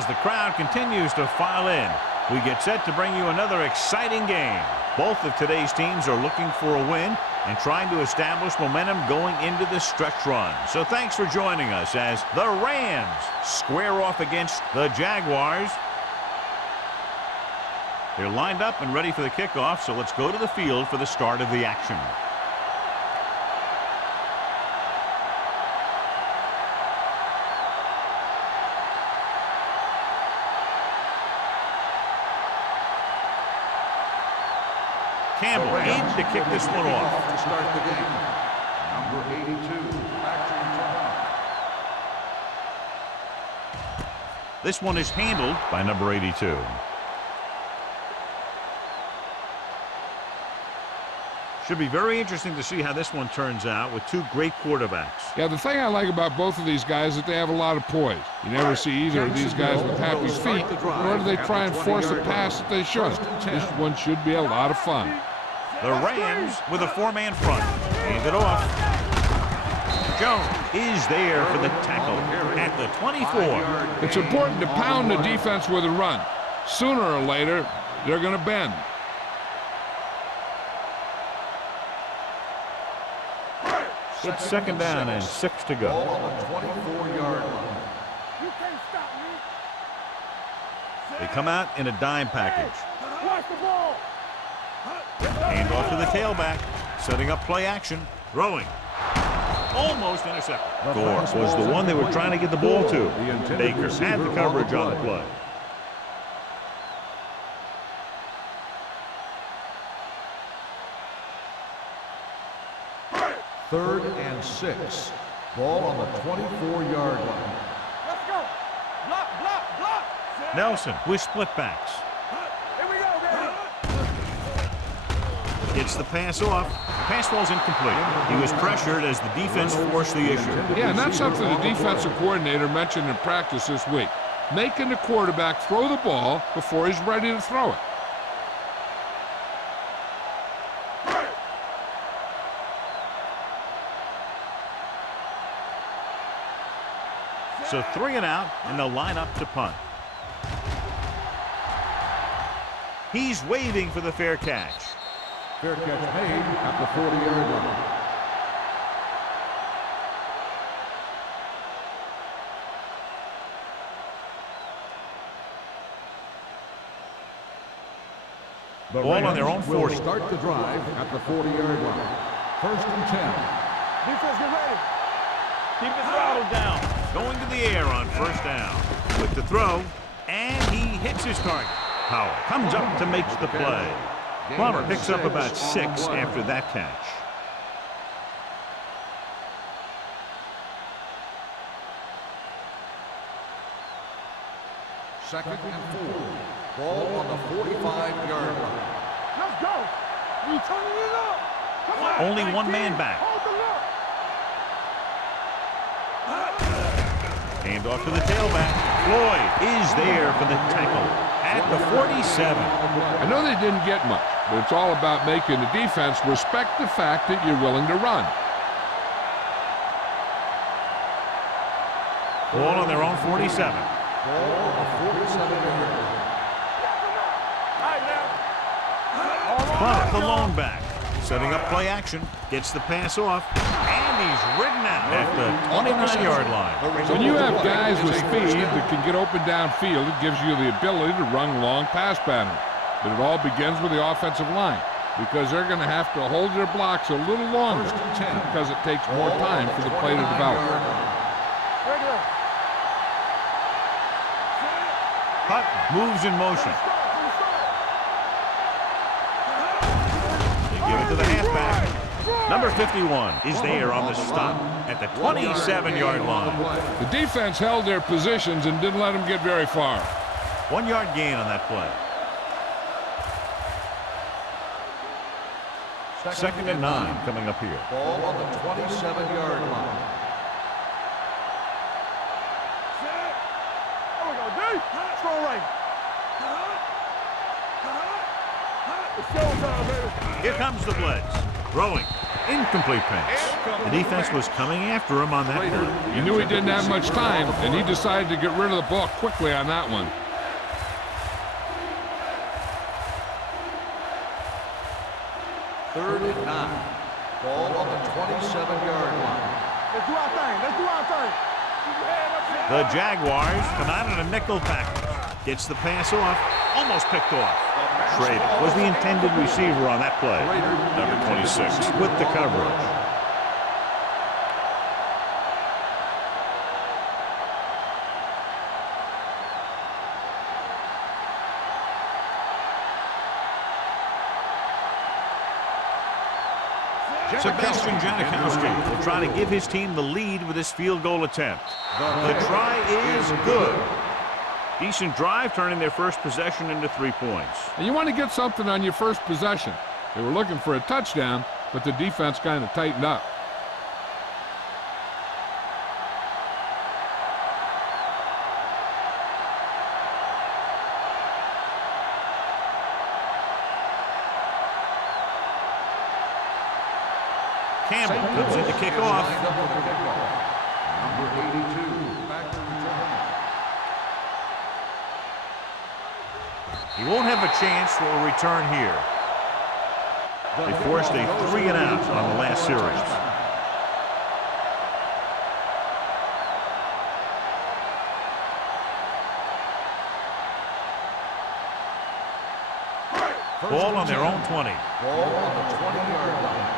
As the crowd continues to file in, we get set to bring you another exciting game. Both of today's teams are looking for a win and trying to establish momentum going into the stretch run. So thanks for joining us as the Rams square off against the Jaguars. They're lined up and ready for the kickoff, so let's go to the field for the start of the action. Campbell in to kick this one off. To start the game, number 82, This one is handled by number 82. Should be very interesting to see how this one turns out with two great quarterbacks. Yeah, the thing I like about both of these guys is that they have a lot of poise. You never see either of these guys with happy feet, nor do they try and force a pass that they shouldn't. This one should be a lot of fun. The Rams with a four-man front. Hand it off. Jones is there for the tackle at the 24. It's important to pound the defense with a run. Sooner or later, they're going to bend. It's second down and 6 to go. on the 24-yard line. You can't stop me. They come out in a dime package. Watch the ball. Hand off to the tailback. Setting up play action. Throwing. Almost intercepted. Gore was the one they were trying to get the ball to. Baker had the coverage on the play. Third and 6. Ball on the 24-yard line. Let's go. Block. Nelson with split backs. Here we go, baby. Gets the pass off. Pass falls incomplete. He was pressured as the defense forced the issue. Yeah, and that's something the defensive coordinator mentioned in practice this week. Making the quarterback throw the ball before he's ready to throw it. So 3 and out, and they'll line up to punt. He's waving for the fair catch. Fair catch made at the 40-yard line. The Ball on their own Rams will 40. start the drive at the 40-yard line. First and 10. Defense, get ready. Keep the throttle down. Going to the air on first down. With the throw, and he hits his target. Howell comes up to make the play. Plummer picks up about 6 after that catch. Second and 4. Ball on the 45-yard line. Let's go. We turning it up. Come on. Only one man back. Hold the look. Hand off to the tailback. Floyd is there for the tackle at the 47. I know they didn't get much, but it's all about making the defense respect the fact that you're willing to run. Ball on their own 47. Ball on the 47-yard line. Plummer, the lone back. Setting up play action. Gets the pass off. And he's ridden out at the 29-yard line. When you have guys with speed that can get open downfield, it gives you the ability to run long pass patterns. But it all begins with the offensive line, because they're going to have to hold their blocks a little longer because it takes more time for the play to develop. Hutton moves in motion. They give it to the halfback. Number 51 is there on the stop at the 27-yard line. The defense held their positions and didn't let them get very far. 1 yard gain on that play. Second and 9 coming up here. Ball on the 27-yard line. There we go, D. Strong right. It's showtime, baby. Here comes the blitz. Throwing. Incomplete pass. The defense was coming after him on that play. He knew he didn't have much time, and he decided to get rid of the ball quickly on that one. Third and 9. Ball on the 27-yard line. Let's do our thing. Let's do our thing. Keep your head up here. The Jaguars come out in a nickel package. Gets the pass off. Almost picked off. Schrader was the intended receiver on that play. Number 26 with the coverage. Sebastian Janikowski will try to give his team the lead with this field goal attempt. The try is good. Decent drive, turning their first possession into 3 points. And you want to get something on your first possession. They were looking for a touchdown, but the defense kind of tightened up. Campbell comes in to kick off. Number 82, back to return. He won't have a chance for a return here. They forced a 3 and out on the last series. Ball on their own 20. Ball on the 20-yard line.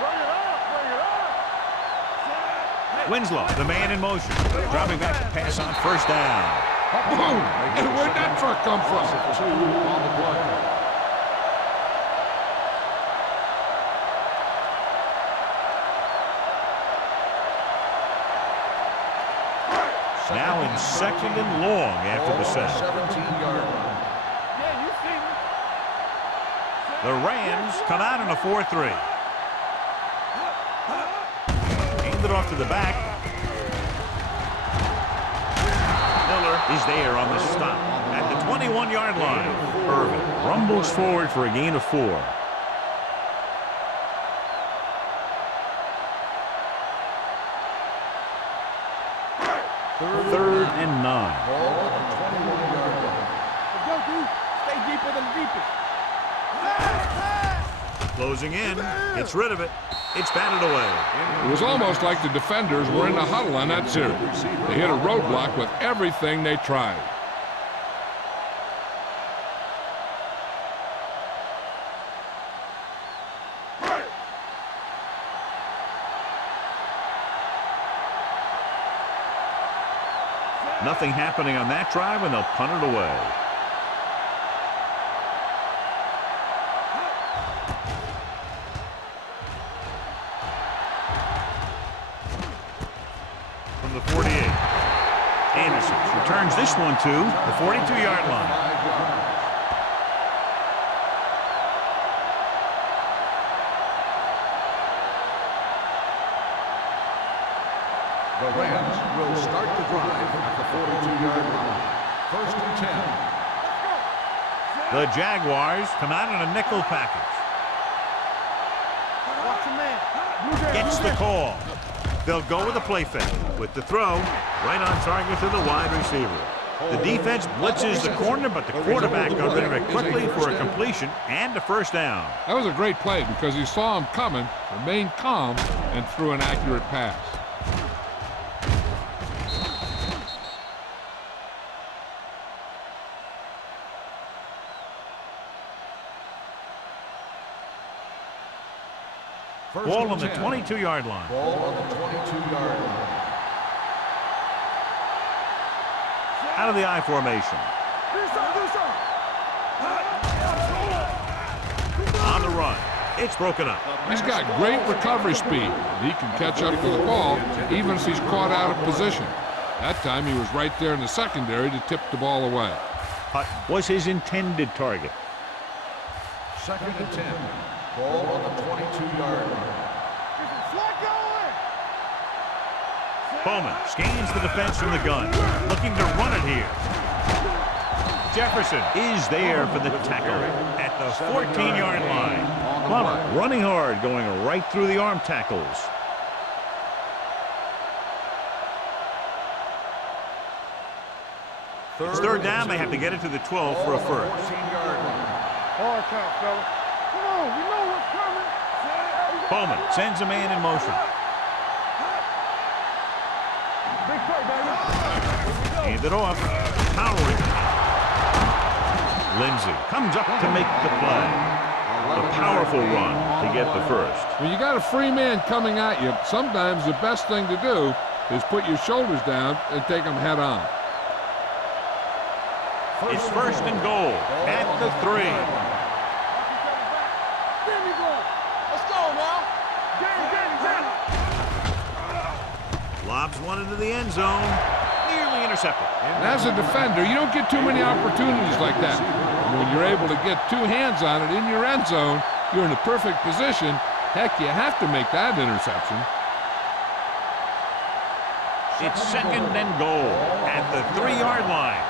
Bring it up. Bring it up. Winslow, the man in motion. Dropping back to pass on first down. Boom! And where'd that truck come from? 2 on the play. Now in second and long after the set. 17-yard line. Yeah, you see me. The Rams come out in a 4-3. Aimed it off to the back. Miller is there on the stop at the 21-yard line. Irvin rumbles forward for a gain of 4. Third and 9. Ball on the 21-yard line. Let's go, dude. Stay deeper than the deepest. Closing in. Gets rid of it. It's batted away. It was almost like the defenders were in a huddle on that series. They hit a roadblock with everything they tried. Nothing happening on that drive, and they'll punt it away. From the 48. Anderson returns this one to the 42-yard line. The Rams will start the drive at the 42-yard line. First and 10. The Jaguars come out in a nickel package. Watch your man. Gets the call. They'll go with a play fake. With the throw, right on target to the wide receiver. The defense blitzes the corner, but the quarterback got rid of it quickly for a completion and a first down. That was a great play because he saw him coming, remained calm, and threw an accurate pass. Ball on the 22-yard line. Ball on the 22-yard line. Out of the I formation. On the run. It's broken up. He's got great recovery speed. He can catch up to the ball even if he's caught out of position. That time he was right there in the secondary to tip the ball away. Hutt was his intended target. Second and 10. Ball on the 22-yard line. Bowman scans the defense from the gun, looking to run it here. Jefferson is there for the tackle at the 14-yard line. Plummer running hard, going right through the arm tackles. It's third down. They have to get it to the 12 for a first. Hard count, fella. Come on, you know what's coming. Bowman sends a man in motion. Big play, baby. Hand it off. Powering. Lindsey comes up to make the play. A powerful run to get the first. When you got a free man coming at you, sometimes the best thing to do is put your shoulders down and take them head on. It's first and goal at the 3. There we go. Let's go now. Get it. Lobs one into the end zone. Nearly intercepted. And as a defender, you don't get too many opportunities like that. And when you're able to get two hands on it in your end zone, you're in a perfect position. Heck, you have to make that interception. It's second and goal at the 3-yard line.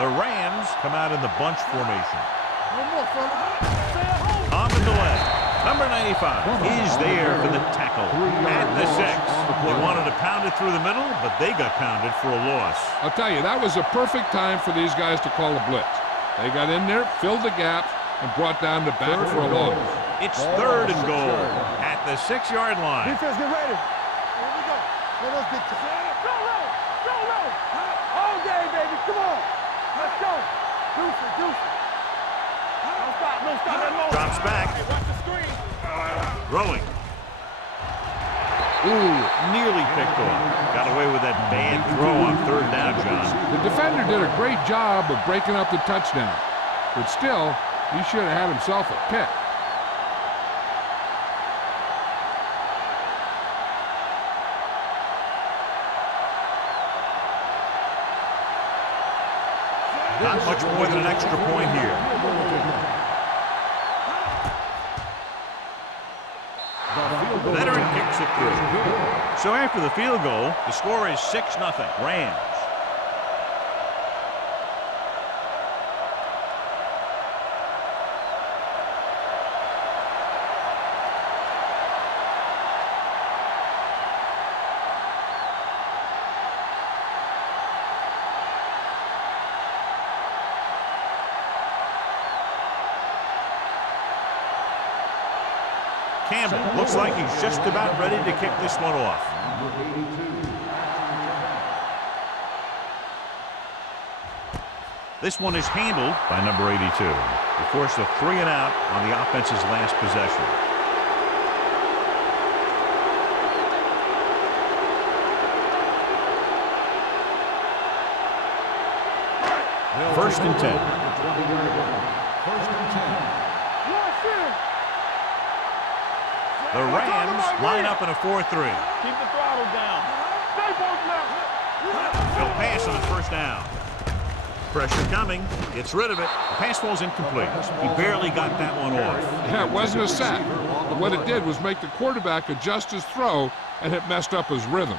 The Rams come out in the bunch formation. On the delay, number 95 is there for the tackle at the 6. They wanted to pound it through the middle, but they got pounded for a loss. I'll tell you, that was a perfect time for these guys to call a blitz. They got in there, filled the gaps, and brought down the back for a loss. It's third and goal at the 6-yard line. Defense, get ready. Here we go. Let us get to Go low. Go low. All day, baby. Come on. Let's go. Deuce it. Don't stop. That motion. Drops back. Hey, watch the screen. Throwing. Ooh, nearly picked off. Got away with that bad throw on third down, John. The defender did a great job of breaking up the touchdown. But still, he should have had himself a pick. Not much more than an extra point here. Veteran kicks it through. So after the field goal, the score is 6-0. Rams. Campbell looks like he's just about ready to kick this one off. This one is handled by number 82. They force a 3 and out on the offense's last possession. First and 10. The Rams line up in a 4-3. Keep the throttle down. Stay both now. They'll pass on first down. Pressure coming. Gets rid of it. The pass ball's incomplete. He barely got that one off. Yeah, it wasn't a sack. But what it did was make the quarterback adjust his throw, and it messed up his rhythm.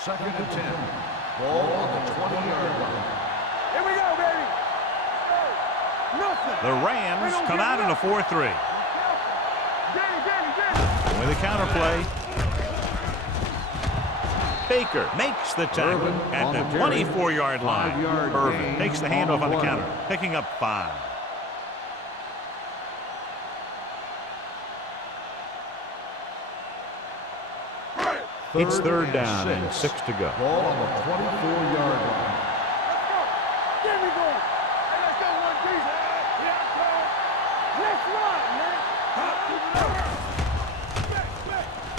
Second and 10. Ball on the 20-yard line. Here we go, baby. Nothing. The Rams come out in a 4-3. Danny. With a counterplay. Baker makes the tackle at the 24-yard line. Irvin takes the handoff on the counter, picking up 5. It's third down and 6 to go. Ball on the 24-yard line. There we go. Hey, let's go, one piece. Let's run, man.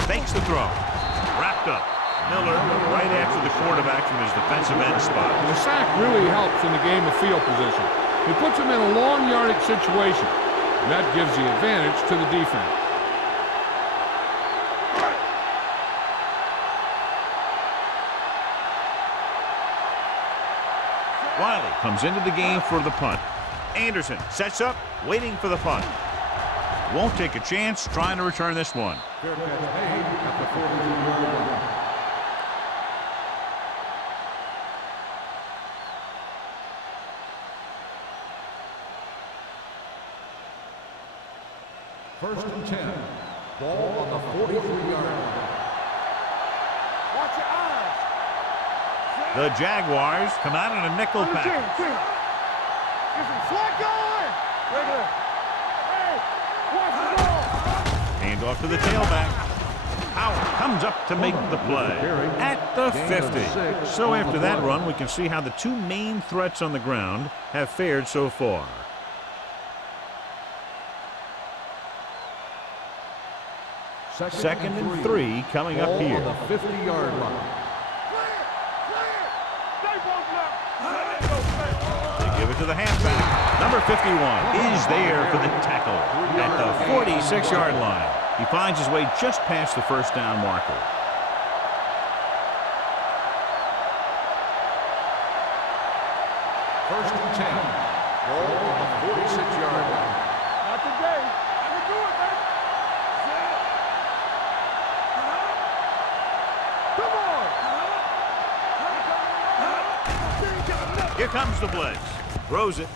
Fakes the throw. Wrapped up. Miller right after the quarterback from his defensive end spot. The sack really helps in the game of field position. It puts them in a long yardage situation, and that gives the advantage to the defense. Wiley comes into the game for the punt. Anderson sets up, waiting for the punt. Won't take a chance trying to return this one. Fair catch made at the 42-yard line. First and 10. Ball on the 43-yard line. Watch your eyes. The Jaguars come out in a nickel package. Get some slack going. Regular. Hey, watch the ball. Hand off to the tailback. Howard comes up to make the play at the 50. So after that run, we can see how the two main threats on the ground have fared so far. Second and 3 coming up here. On the 50-yard line. They give it to the halfback. Number 51 is there for the tackle at the 46-yard line. He finds his way just past the first down marker. First and 10. Ball on the 46-yard line. Not today. I can do it, man. Come on. Here comes the blitz. Throws it.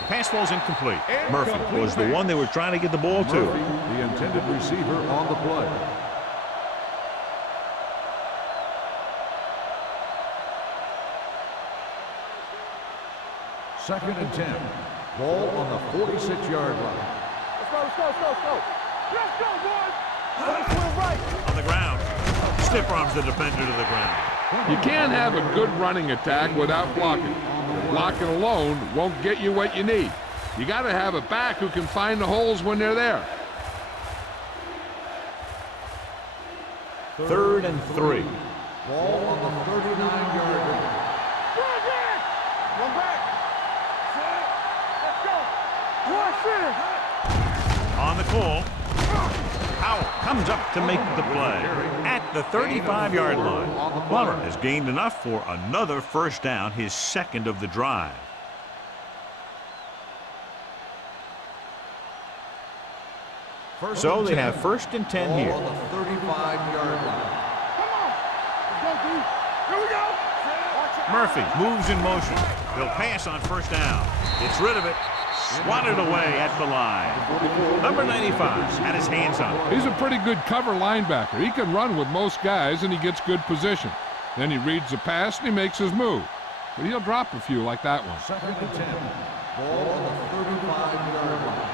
The pass falls incomplete. Murphy was the one they were trying to get the ball to. Murphy, the intended receiver on the play. Second and 10. Ball on the 46-yard line. Let's go. Let's go, boys. Let's win right. On the ground. Stiff arms the defender to the ground. You can't have a good running attack without blocking. Blocking alone won't get you what you need. You got to have a back who can find the holes when they're there. Third and 3. Ball on the 39-yard line. One back. Let's go. Rush in. On the call. Howell comes up to make the play at the 35-yard line. Plummer has gained enough for another first down, his second of the drive. So they have first and 10 here. On the 35-yard line. Come on. Let's go, D. Here we go. Murphy moves in motion. He'll pass on first down. Gets rid of it. Swatted away at the line. Number 95 had his hands on it. He's a pretty good cover linebacker. He can run with most guys, and he gets good position. Then he reads the pass, and he makes his move. But he'll drop a few like that one. Second and 10. Ball on the 35-yard line.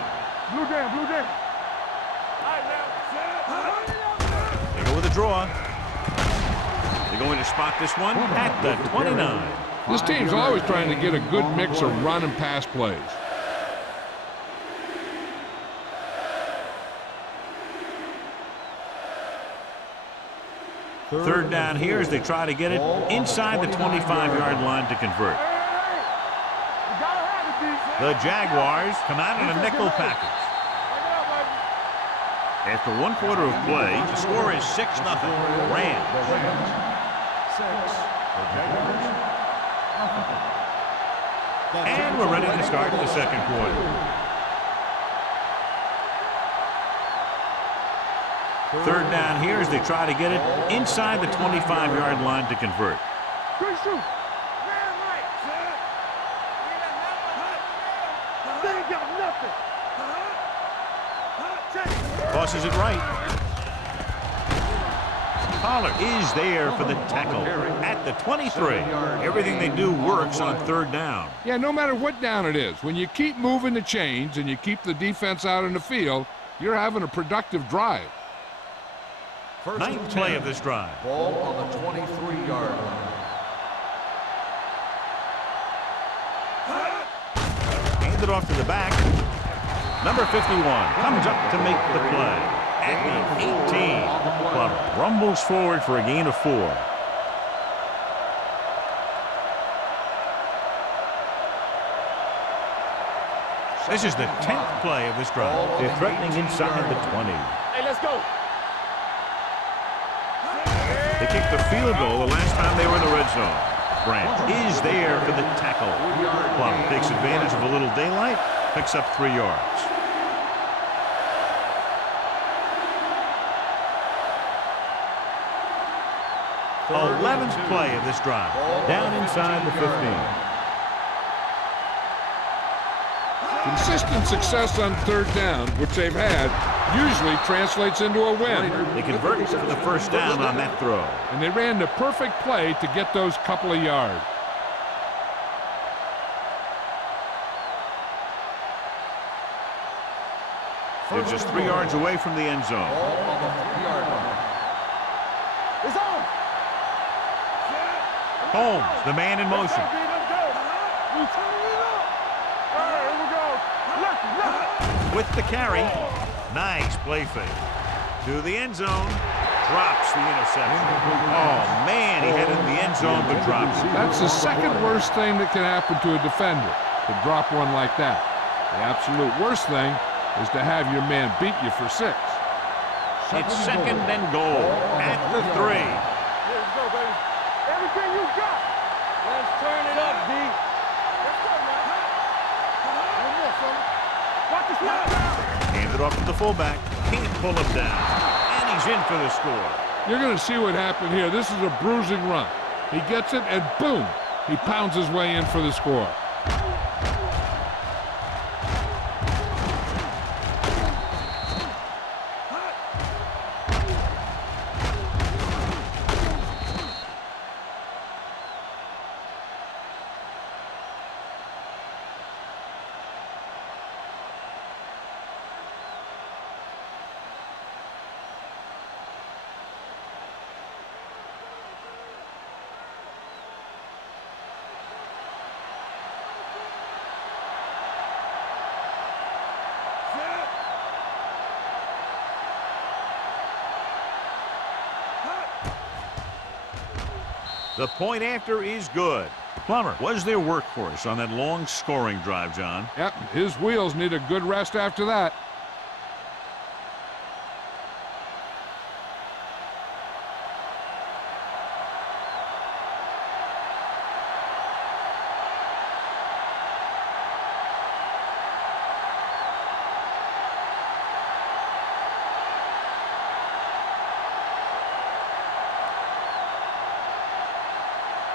Blue jam. They go with a draw. They're going to spot this one at the 29. This team's always trying to get a good mix of run and pass plays. Third down here as they try to get it inside the 25-yard line to convert. The Jaguars come out in a nickel package. After one quarter of play, the score is 6-0. Rams. 6. And we're ready to start the second quarter. Third down here as they try to get it inside the 25-yard line to convert. Good shoot. They ain't got nothing. Tosses it right. Pollard is there for the tackle at the 23. Everything they do works on third down. Yeah, no matter what down it is, when you keep moving the chains and you keep the defense out in the field, you're having a productive drive. Ninth play of this drive. Ball on the 23-yard line. Handed off to the back. Number 51 comes up to make the play at the 18. Plummer rumbles forward for a gain of 4. This is the 10th play of this drive. They're threatening inside the 20. Hey, let's go. They kicked the field goal the last time they were in the red zone. Brandt is there for the tackle. Plum takes advantage of a little daylight, picks up 3 yards. 11th play of this drive. Down inside the 15. Consistent success on third down, which they've had, usually translates into a win. They converted for the first down on that throw. And they ran the perfect play to get those couple of yards. They're just 3 yards away from the end zone. On the 3-yard line. It's on. Holmes, the man in motion. Let's go. We turn it up. All right, here we go. Left. With the carry. Nice play fake. To the end zone. Drops the interception. Oh, man, he had it in the end zone, but drops it. That's the second worst thing that can happen to a defender, to drop one like that. The absolute worst thing is to have your man beat you for 6. It's second and goal at the 3. Let's go, baby. Everything you got. Let's turn it up, D. Let's go, man. One more, son. Watch the snap. Hands it off to the fullback. Can't pull him down. And he's in for the score. You're going to see what happened here. This is a bruising run. He gets it, and boom, he pounds his way in for the score. The point after is good. Plummer was their workhorse on that long scoring drive, John. Yep, his wheels need a good rest after that.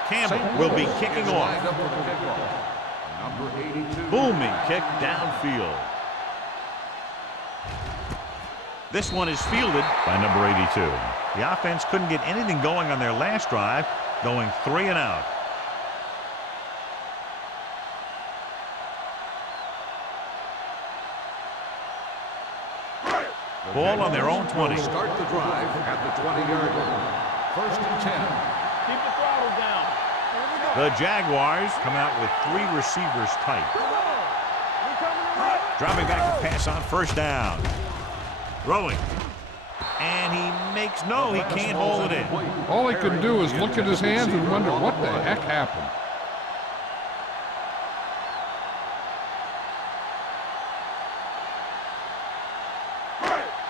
Campbell will be kicking off. Lined up for the kickoff. Number 82. Booming kick downfield. This one is fielded by number 82. The offense couldn't get anything going on their last drive, going 3 and out. Ball on their own 20. Start the drive at the 20-yard line. First and 10. Keep the throttle down. Here we go. The Jaguars come out with 3 receivers tight. We coming to right. Dropping back to pass on first down. Throwing. And he makes no, he can't hold it in. All he can do is look at his hands and wonder what the heck happened.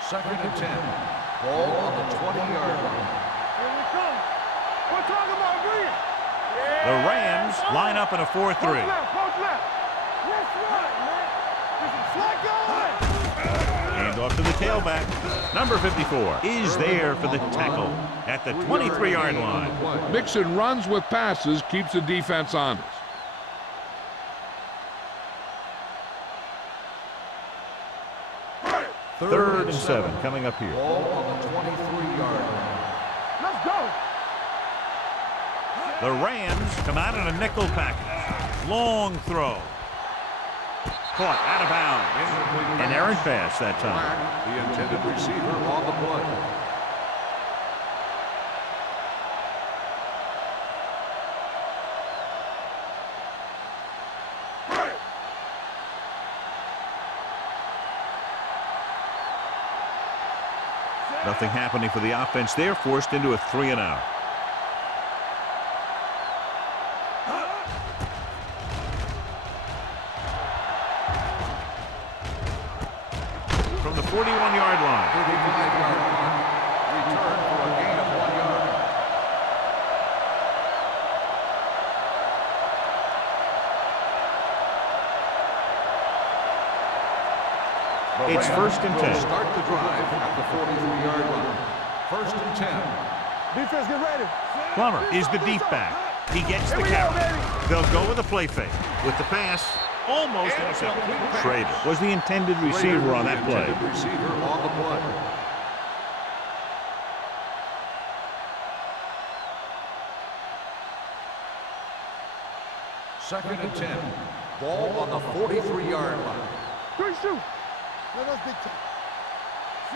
Second and 10. Ball on the 20-yard line. Here we come. We're talking about green. The Rams line up in a 4-3. Coach left, coach left. Yes, right, man. This is slack your line. Hand off to the tailback. Number 54 is there for the tackle at the 23-yard line. Mixing runs with passes keeps the defense honest. Third and 7 coming up here. Ball on the 23-yard line. Let's go. The Rams come out in a nickel package. Long throw. Caught out of bounds. An errant pass that time. The intended receiver on the play. Nothing happening for the offense there, forced into a 3 and out. From the 41-yard line. 35-yard line. Return for a gain of 1 yard. It's first and 10. Start the drive at the 43-yard line. First and 10. Defense, get ready. Plummer is the deep back. He gets the carry. They'll go with a play fake. With the pass, almost intercepted. Schrader was the intended receiver on that play. Receiver on the play. Second and 10. Ball on the 43-yard line. Three shoot. Let us big time.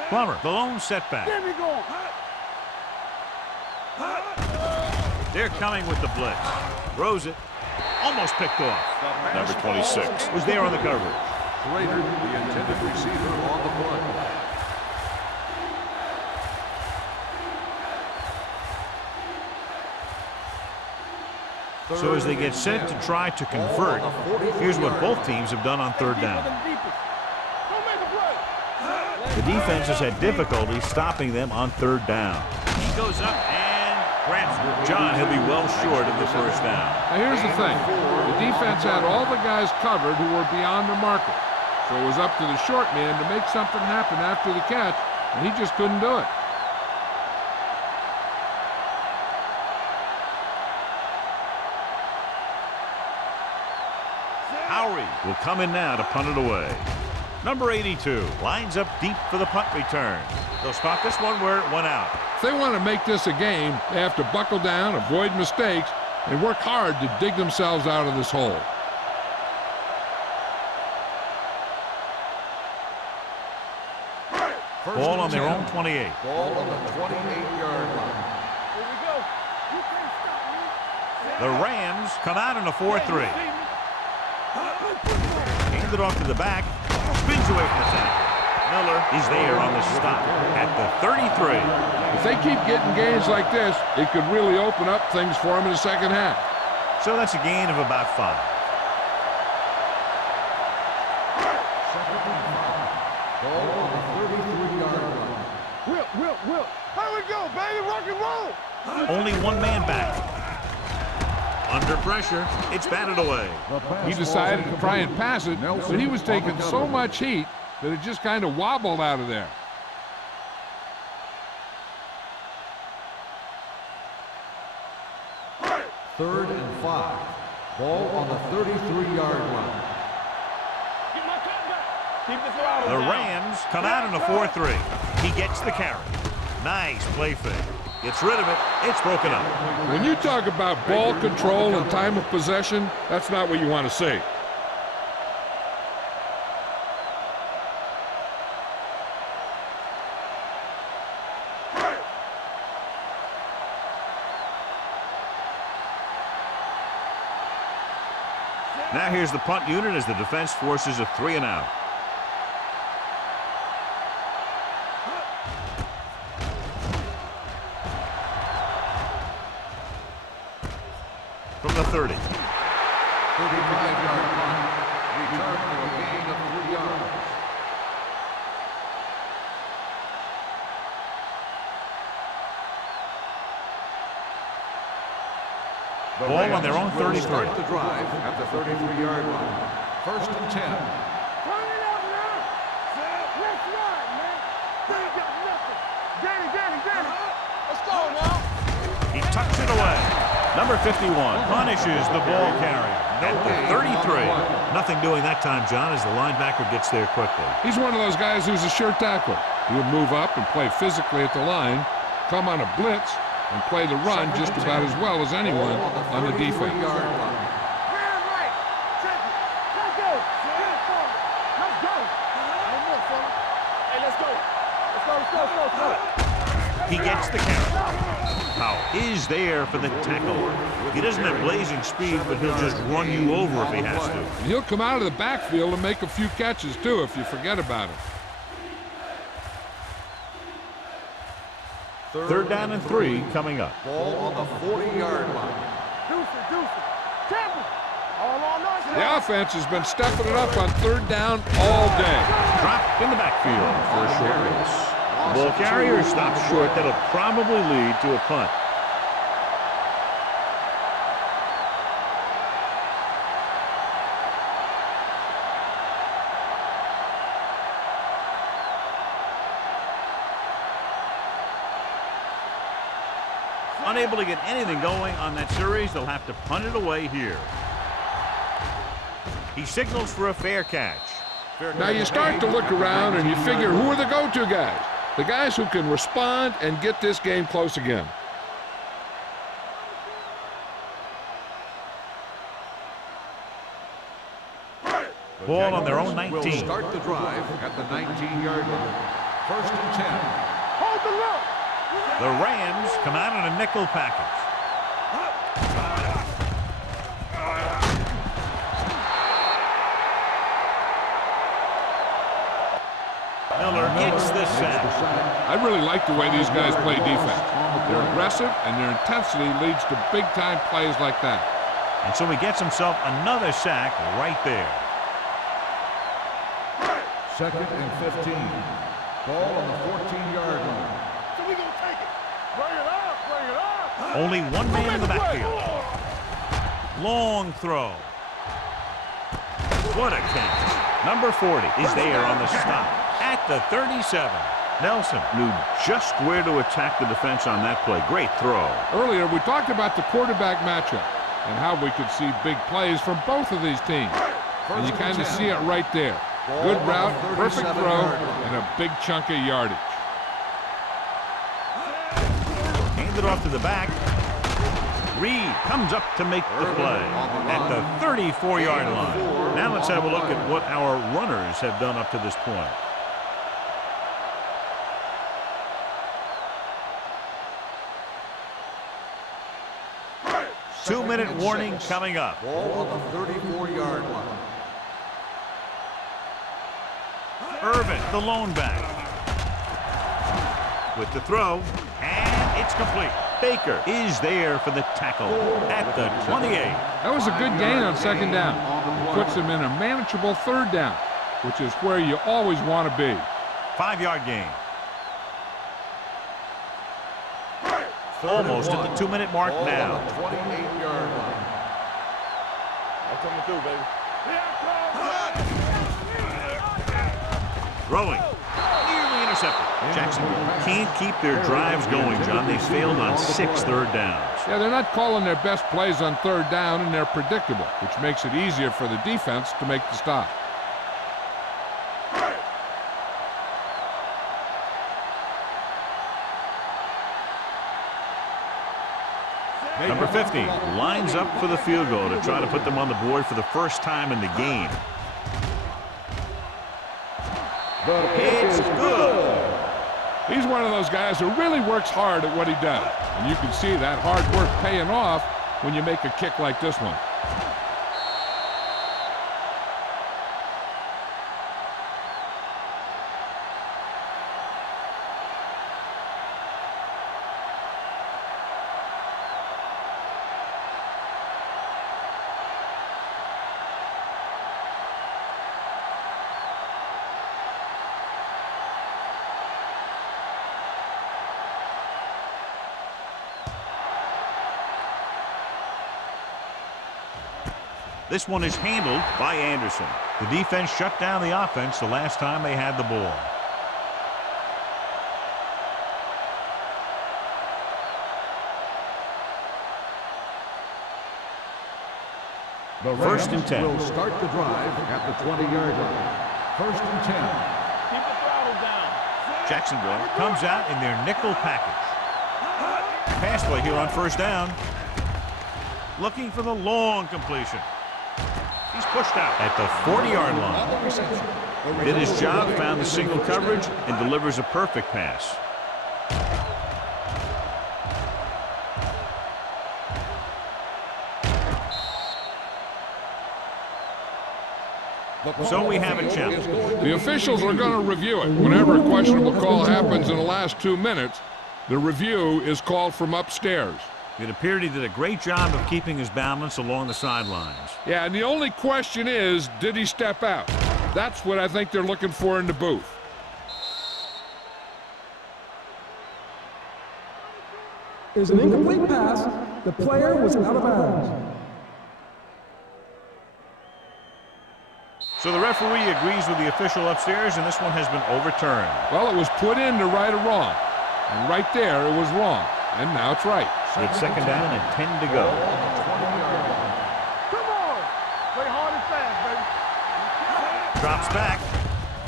Plummer, the lone setback. Get me going. They're coming with the blitz. Throws it. Almost picked off. Number 26 was there on the coverage. Schrader, the intended receiver on the play. So as they get set to try to convert, here's what both teams have done on third down. The defense has had difficulty stopping them on third down. He goes up and grabs it. John, he'll be well short of the first down. Now here's the thing. The defense had all the guys covered who were beyond the marker. So it was up to the short man to make something happen after the catch, and he just couldn't do it. Howery will come in now to punt it away. Number 82 lines up deep for the punt return. They'll spot this one where it went out. If they want to make this a game, they have to buckle down, avoid mistakes, and work hard to dig themselves out of this hole. Ball on their own 28. Ball on the 28-yard line. Here we go. You can't stop me. The Rams come out in a 4-3. Hands it off to the back. Spins away from the tackle. Miller is there on the stop at the 33. If they keep getting gains like this, it could really open up things for them in the second half. So that's a gain of about 5. Second and 5. Ball on the 33-yard line. Whip. Here we go, baby. Rock and roll. Only one man back. Under pressure, it's batted away. He decided to try and pass it, but he was taking so much heat that it just kind of wobbled out of there. Third and 5. Ball on the 33-yard line. Get my cut back. Keep this around. The Rams come out in a 4-3. He gets the carry. Nice play fake. Gets rid of it. It's broken up. When you talk about ball control and time of possession, that's not what you want to see. Now here's the punt unit as the defense forces a 3 and out. From the 30. 35-yard punt. Return for a gain of 3 yards. Ball on their own 33. Start the drive at the 33-yard line. First and 10. Turn it up now. Let's ride, man. They ain't got nothing. Danny. Let's go now. He tucks it away. Number 51 punishes the ball carrier at the 33. Nothing doing that time, John, as the linebacker gets there quickly. He's one of those guys who's a sure tackler. He would move up and play physically at the line, come on a blitz, and play the run just about as well as anyone on the defense. Man right. Check it. Let's go. Let's go. One more, fella. Hey, let's go. Let's go. He gets the carry. Powell is there for the tackle. He doesn't have blazing speed, but he'll just run you over if he has to. And he'll come out of the backfield and make a few catches, too, if you forget about him. Third down and 3 coming up. Ball on the 40-yard line. Deuce. Temple. All on us. The offense has been stepping it up on third down all day. Dropped in the backfield for a short release. Ball carrier stops short. That'll probably lead to a punt. Unable to get anything going on that series, they'll have to punt it away here. He signals for a fair catch. Now you start to look around and you figure, who are the go-to guys? The guys who can respond and get this game close again. Ball on their own 19. Will start the drive at the 19-yard line. 1st and 10. Hold the look. The Rams come out in a nickel package. Miller gets the sack. I really like the way these guys play defense. They're aggressive, and their intensity leads to big-time plays like that. And so he gets himself another sack right there. 2nd and 15. Ball on the 14-yard line. So we gonna take it. Bring it up. Bring it up. Only one man in the backfield. Long throw. What a catch. Number 40 is there on the stop at the 37. Nelson knew just where to attack the defense on that play. Great throw. Earlier, we talked about the quarterback matchup and how we could see big plays from both of these teams. And you kind of see it right there. Good route, perfect throw, and a big chunk of yardage. Hand it off to the back. Reed comes up to make the play at the 34-yard line. Now let's have a look at what our runners have done up to this point. Two-minute warning coming up. Ball on the 34-yard line. Irvin, the lone back. With the throw, and it's complete. Baker is there for the tackle at the 28. That was a good gain on 2nd down. It puts them in a manageable 3rd down, which is where you always want to be. 5-yard gain. Almost at the 2-minute mark now. 28-yard line. That's what I'm gonna do, baby. Throwing. Nearly intercepted. Jacksonville can't keep their drives going, John. They failed on 6 third downs. Yeah, they're not calling their best plays on 3rd down, and they're predictable, which makes it easier for the defense to make the stop. Number 50 lines up for the field goal to try to put them on the board for the first time in the game. It's good. He's one of those guys who really works hard at what he does. And you can see that hard work paying off when you make a kick like this one. This one is handled by Anderson. The defense shut down the offense the last time they had the ball. The 1st and 10. Will start the drive at the 20-yard line. 1st and 10. Keep the throttle down. Jacksonville comes out in their nickel package. Pass play here on 1st down. Looking for the long completion. He's pushed out at the 40-yard line. Did his job, found the single coverage, and delivers a perfect pass. So we have a challenge. The officials are going to review it. Whenever a questionable call happens in the last 2 minutes, the review is called from upstairs. It appeared he did a great job of keeping his balance along the sidelines. Yeah, and the only question is, did he step out? That's what I think they're looking for in the booth. Is an incomplete pass. The player was out of bounds. So the referee agrees with the official upstairs, and this one has been overturned. Well, it was put in to right a wrong. And right there, it was wrong. And now it's right. It's second down and 10 to go. Come on. Play hard and fast, baby. Drops back.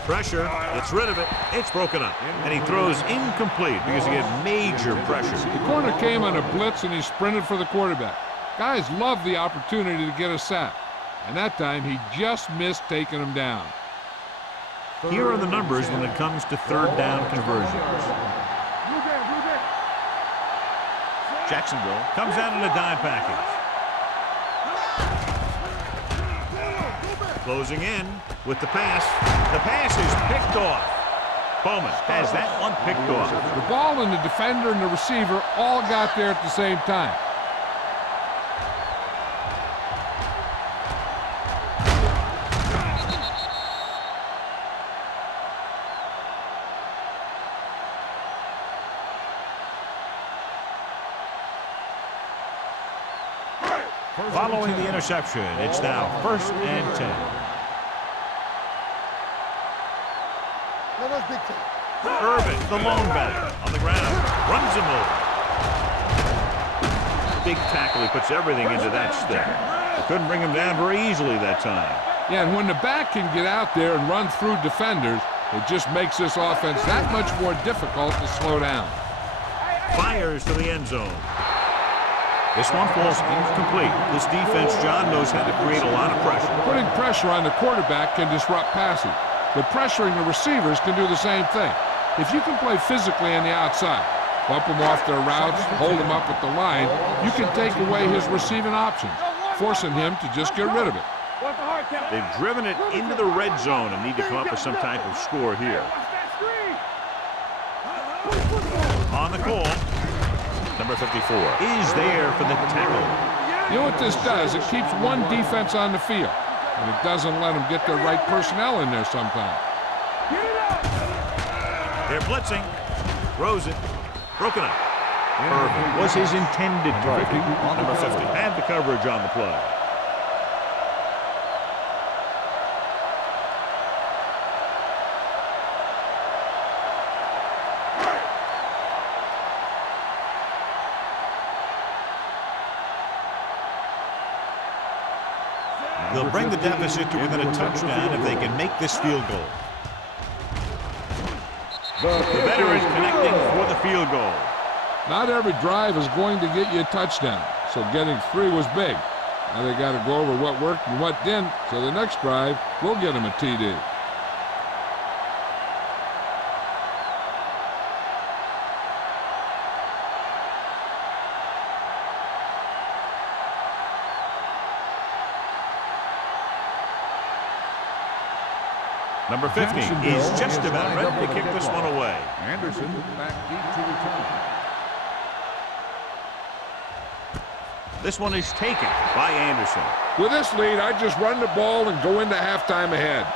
Pressure. Gets rid of it. It's broken up. And he throws incomplete because he had major pressure. The corner came on a blitz, and he sprinted for the quarterback. Guys love the opportunity to get a sack. And that time, he just missed taking him down. Here are the numbers when it comes to third down conversions. Blue down. Jacksonville comes out in a dime package. Closing in with the pass. The pass is picked off. Bowman has that one picked off. The ball and the defender and the receiver all got there at the same time. Following the interception, it's now 1st and 10. Irvin, the lone back, on the ground, runs him over. Big tackle, he puts everything into that step. They couldn't bring him down very easily that time. Yeah, and when the back can get out there and run through defenders, it just makes this offense that much more difficult to slow down. Fires to the end zone. This one falls incomplete. This defense, John, knows how to create a lot of pressure. Putting pressure on the quarterback can disrupt passing, but pressuring the receivers can do the same thing. If you can play physically on the outside, bump them off their routes, hold them up at the line, you can take away his receiving options, forcing him to just get rid of it. They've driven it into the red zone and need to come up with some type of score here. On the call, number 54 is there for the tackle. You know what this does? It keeps one defense on the field, and it doesn't let them get their right personnel in there sometimes. They're blitzing. Throws it. Broken up. Irvin was his intended target. Number 50 had the coverage on the play. They'll bring the deficit to within a touchdown if they can make this field goal. The veteran connecting for the field goal. Not every drive is going to get you a touchdown, so getting 3 was big. Now they got to go over what worked and what didn't, so the next drive will get them a TD. Number 50 is just about ready to kick this one away. Anderson back deep to return. This one is taken by Anderson. With this lead, I just run the ball and go into halftime ahead.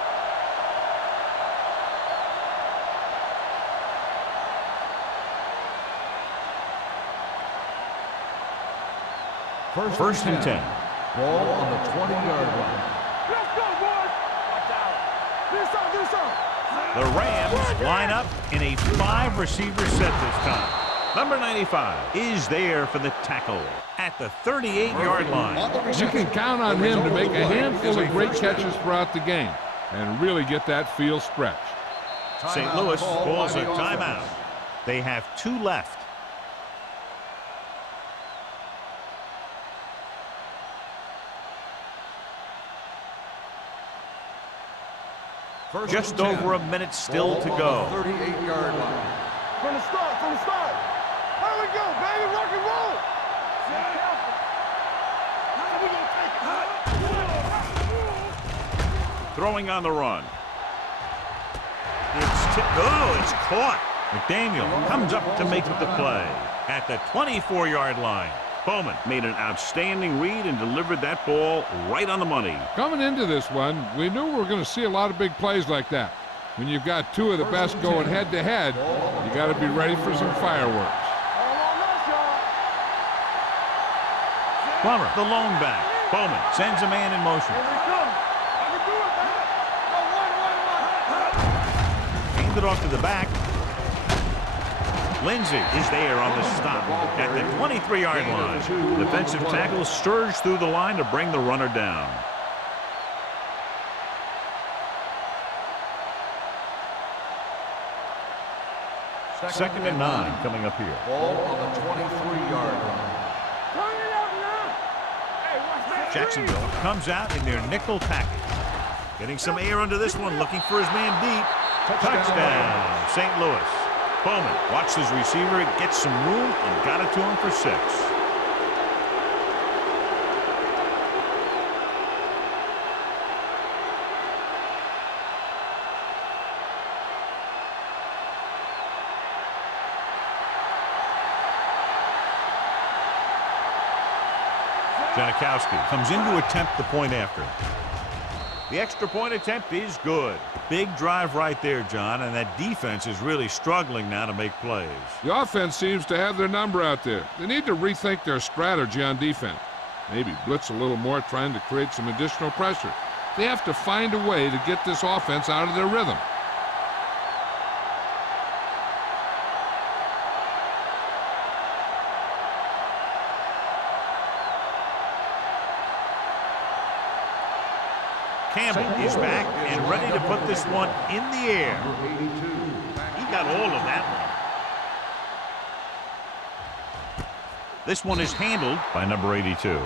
First and 10. Ball on the 20-yard line. Let's go, boys. Watch out. Do something. The Rams line up in a 5-receiver set this time. Number 95 is there for the tackle at the 38-yard line. You can count on him to make a handful of great catches throughout the game and really get that field stretch. St. Louis calls a timeout. They have 2 left. Just over a minute still to go. 38-yard line. From the start. Here we go, baby. Rock and roll. Throwing on the run. It's caught. McDaniel comes up to make the play at the 24-yard line. Bowman made an outstanding read and delivered that ball right on the money. Coming into this one, we knew we were going to see a lot of big plays like that. When you've got 2 of the best going head-to-head, you got to be ready for some fireworks. Plummer, the lone back. Bowman sends a man in motion. Hand it off to the back. Lindsay is there on the stop at the 23-yard line. Defensive tackle surged through the line to bring the runner down. Second and 9 coming up here. Ball on the 23-yard line. Turn it up now. Hey, watch that. Jacksonville comes out in their nickel package. Getting some air under this one, looking for his man deep. Touchdown, St. Louis. Bowman watched his receiver, get some room, and got it to him for 6. Janikowski comes in to attempt the point after. The extra point attempt is good. Big drive right there, John, and that defense is really struggling now to make plays. The offense seems to have their number out there. They need to rethink their strategy on defense. Maybe blitz a little more, trying to create some additional pressure. They have to find a way to get this offense out of their rhythm. Campbell is back and ready to put this one in the air. He got all of that one. This one is handled by number 82.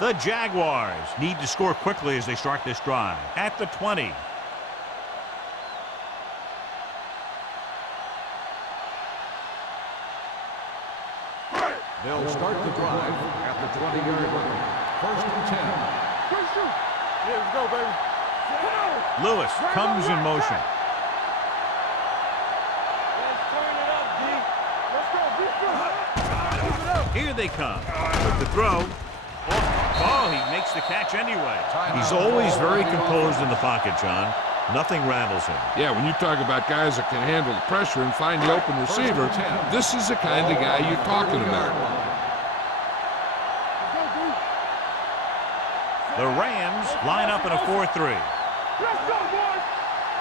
The Jaguars need to score quickly as they start this drive. At the 20. They'll start the drive at the 20-yard line. First and 10. Yeah, let's go, baby. Lewis comes in motion. Let's turn it up, D. Let's go, keep it up. Here they come. With the throw. Oh, he makes the catch anyway. He's always very composed in the pocket, John. Nothing rattles him. Yeah, when you talk about guys that can handle the pressure and find the open receiver, this is the kind of guy you're talking about. The Rams line up in a 4-3. Let's go, boys.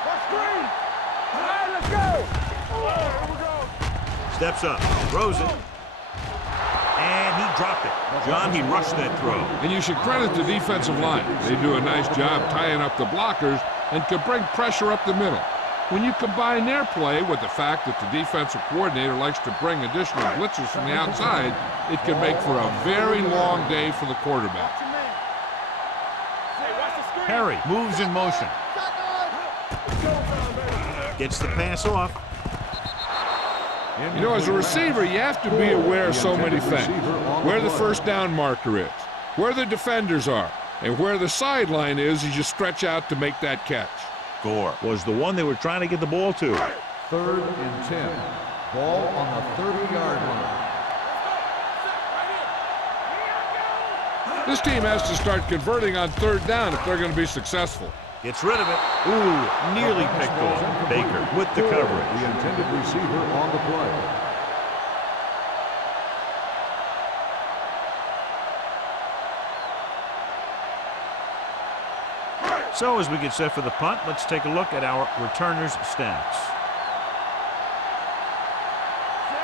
Let's screen. All right, let's go. Here we go. Steps up, throws it, and he dropped it. John, he rushed that throw. And you should credit the defensive line. They do a nice job tying up the blockers and can bring pressure up the middle. When you combine their play with the fact that the defensive coordinator likes to bring additional blitzes from the outside, it can make for a very long day for the quarterback. Perry moves in motion. Gets the pass off. You know, as a receiver, you have to be aware of so many things. Where the first down marker is, where the defenders are, and where the sideline is as you stretch out to make that catch. Gore was the one they were trying to get the ball to. Third and 10. Ball on the 30-yard line. This team has to start converting on third down if they're going to be successful. Gets rid of it. Ooh, nearly picked off. Baker with the coverage. The intended receiver on the play. So as we get set for the punt, let's take a look at our returners' stats.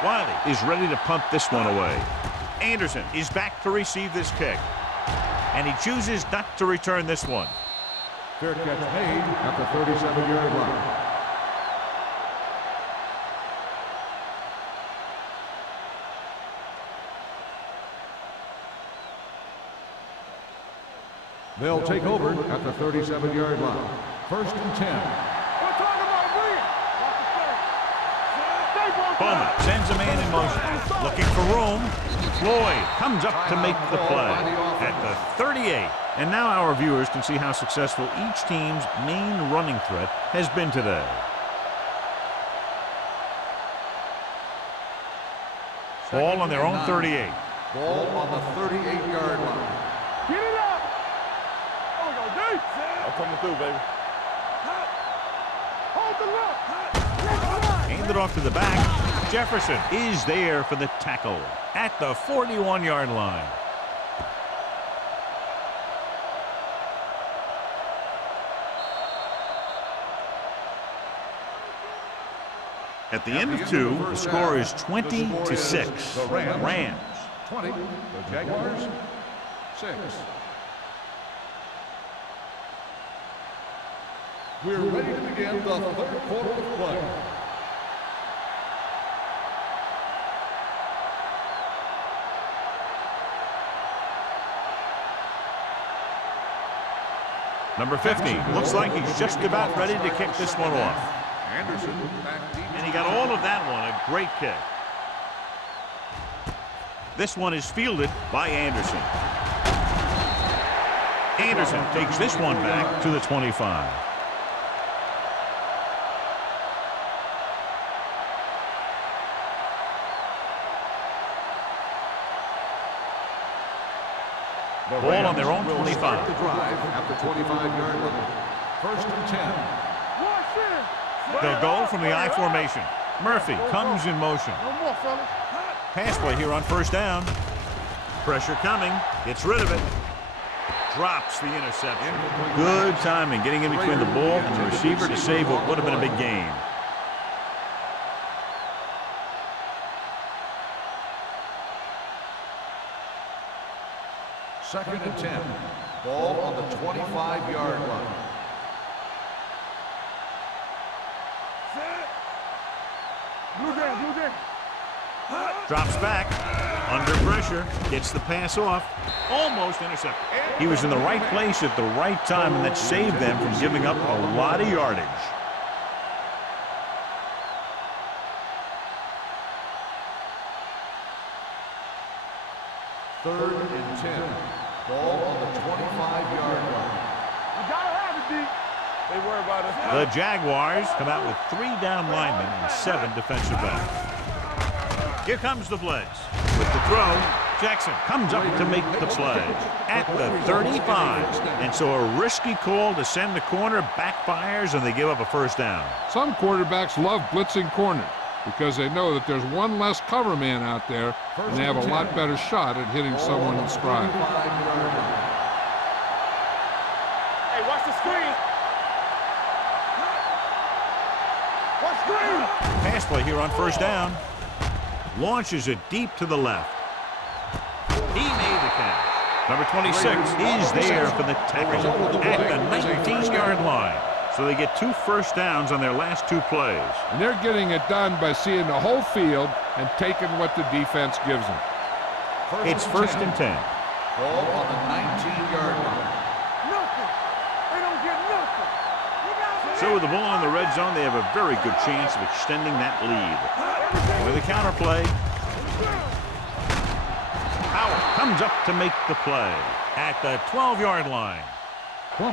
Wiley is ready to punt this one away. Anderson is back to receive this kick. And he chooses not to return this one. Fair catch made at the 37-yard line. They'll take over at the 37-yard line. First and 10. We're talking about Williams. Bowman sends a man in motion. Looking for room. Floyd comes up to make the play at the 38. And now our viewers can see how successful each team's main running threat has been today. Ball on their own 38. Ball on the 38-yard line. Get it up. There we go, D. I'm coming through, baby. Hold the look. Hand it off to the back. Jefferson is there for the tackle at the 41-yard line. At the end of 2, the score is 20-6. The Rams. 20. The Jaguars 6. We're ready to begin the third quarter of play. Number 50. Looks like he's just about ready to kick this one off. Anderson back deep. And he got all of that one. A great kick. This one is fielded by Anderson. Anderson takes this one back to the 25. Ball on their own 25. The drive at the 25-yard line. First and 10. They'll go from the I formation. Murphy comes in motion. No more, fellas. Pass play here on first down. Pressure coming. Gets rid of it. Drops the interception. Good timing getting in between the ball and the receiver to save what would have been a big gain. Second and 10. Ball on the 25-yard line. Blue down. Drops back. Under pressure. Gets the pass off. Almost intercepted. He was in the right place at the right time, and that saved them from giving up a lot of yardage. Third and 10. Ball on the 25-yard line. You gotta have it, D. They worry about us. The Jaguars come out with 3 down linemen and 7 defensive backs. Here comes the blitz. With the throw, Jackson comes up to make the play at the 35. And so a risky call to send the corner backfires, and they give up a first down. Some quarterbacks love blitzing corners because they know that there's one less cover man out there, and they have a lot better shot at hitting someone in stride. Hey, watch the screen. Watch screen. Pass play here on first down. Launches it deep to the left. He made the catch. Number 26 is there for the tackle at the 19-yard line. So they get 2 first downs on their last 2 plays. And they're getting it done by seeing the whole field and taking what the defense gives them. It's first and 10. Ball on the 19-yard line. Nothing. They don't get nothing. So with the ball in the red zone, they have a very good chance of extending that lead. And with a counter play, Howard comes up to make the play at the 12-yard line.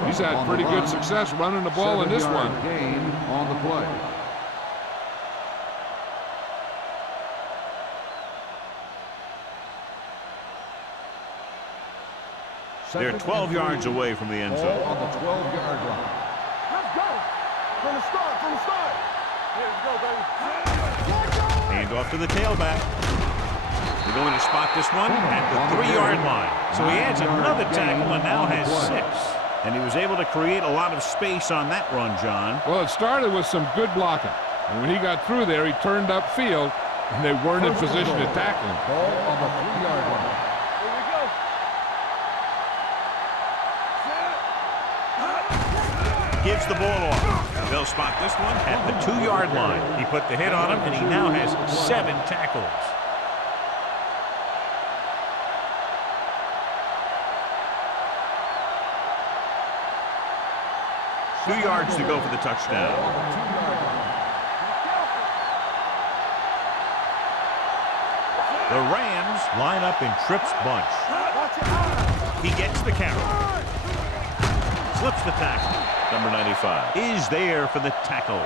He's had pretty good success running the ball in this one. Gain on the play. They're 12 yards away from the end Ball zone. on the 12-yard line. Let's go. From the start. Here we go, baby. Hand off to the tailback. They're going to spot this one at the 3-yard line. So he adds another tackle and now has 6. And he was able to create a lot of space on that run, John. Well, it started with some good blocking. And when he got through there, he turned upfield, and they weren't in position to tackle him. Ball on the 3-yard line. Here we go. Gives the ball off. They'll spot this one at the 2-yard line. He put the hit on him, and he now has 7 tackles. Two yards to go for the touchdown. The Rams line up in Tripp's bunch. He gets the count. Slips the tackle. Number 95 is there for the tackle.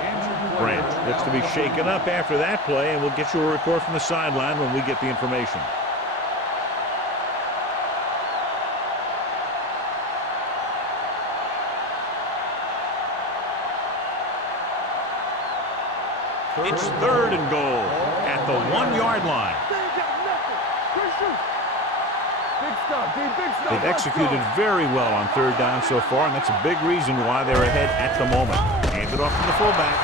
Branch looks to be shaken up after that play, and we'll get you a report from the sideline when we get the information. It's 3rd and goal at the 1-yard line. They ain't got nothing. Good shoot. Big stuff, D. Big stuff. They've executed very well on 3rd down so far, and that's a big reason why they're ahead at the moment. Hand it off to the fullback.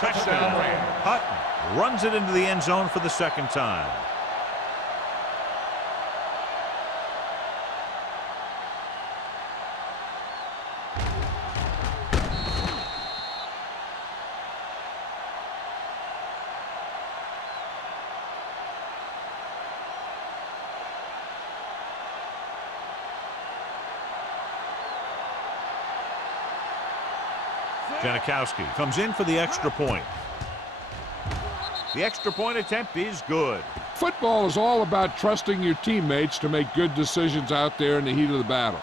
Touchdown. Hutton runs it into the end zone for the second time. Janikowski comes in for the extra point. The extra point attempt is good. Football is all about trusting your teammates to make good decisions out there in the heat of the battle.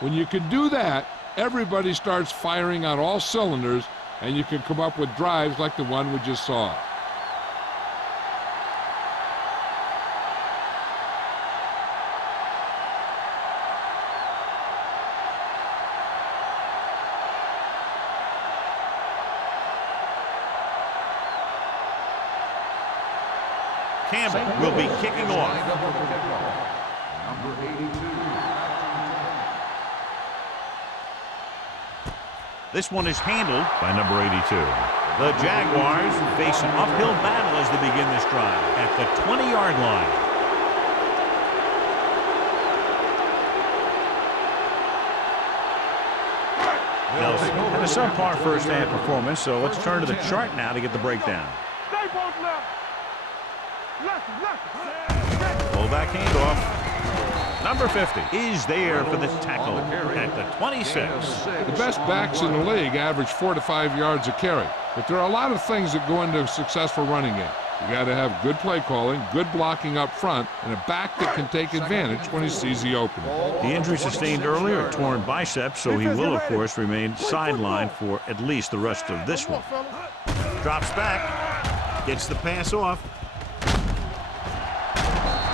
When you can do that, everybody starts firing on all cylinders, and you can come up with drives like the one we just saw. Campbell will be kicking off. Number 82. This one is handled by number 82. The Jaguars face an uphill battle as they begin this drive at the 20-yard line. Nelson had a subpar first-half performance, so let's turn to the chart now to get the breakdown. Fullback handoff. Number 50 is there for the tackle at the 26. The best backs in the league average 4 to 5 yards a carry, but there are a lot of things that go into a successful running game. You got to have good play calling, good blocking up front, and a back that can take advantage when he sees the opening. The injury sustained earlier, a torn biceps, so he will, of course, remain sidelined for at least the rest of this one. Drops back, gets the pass off.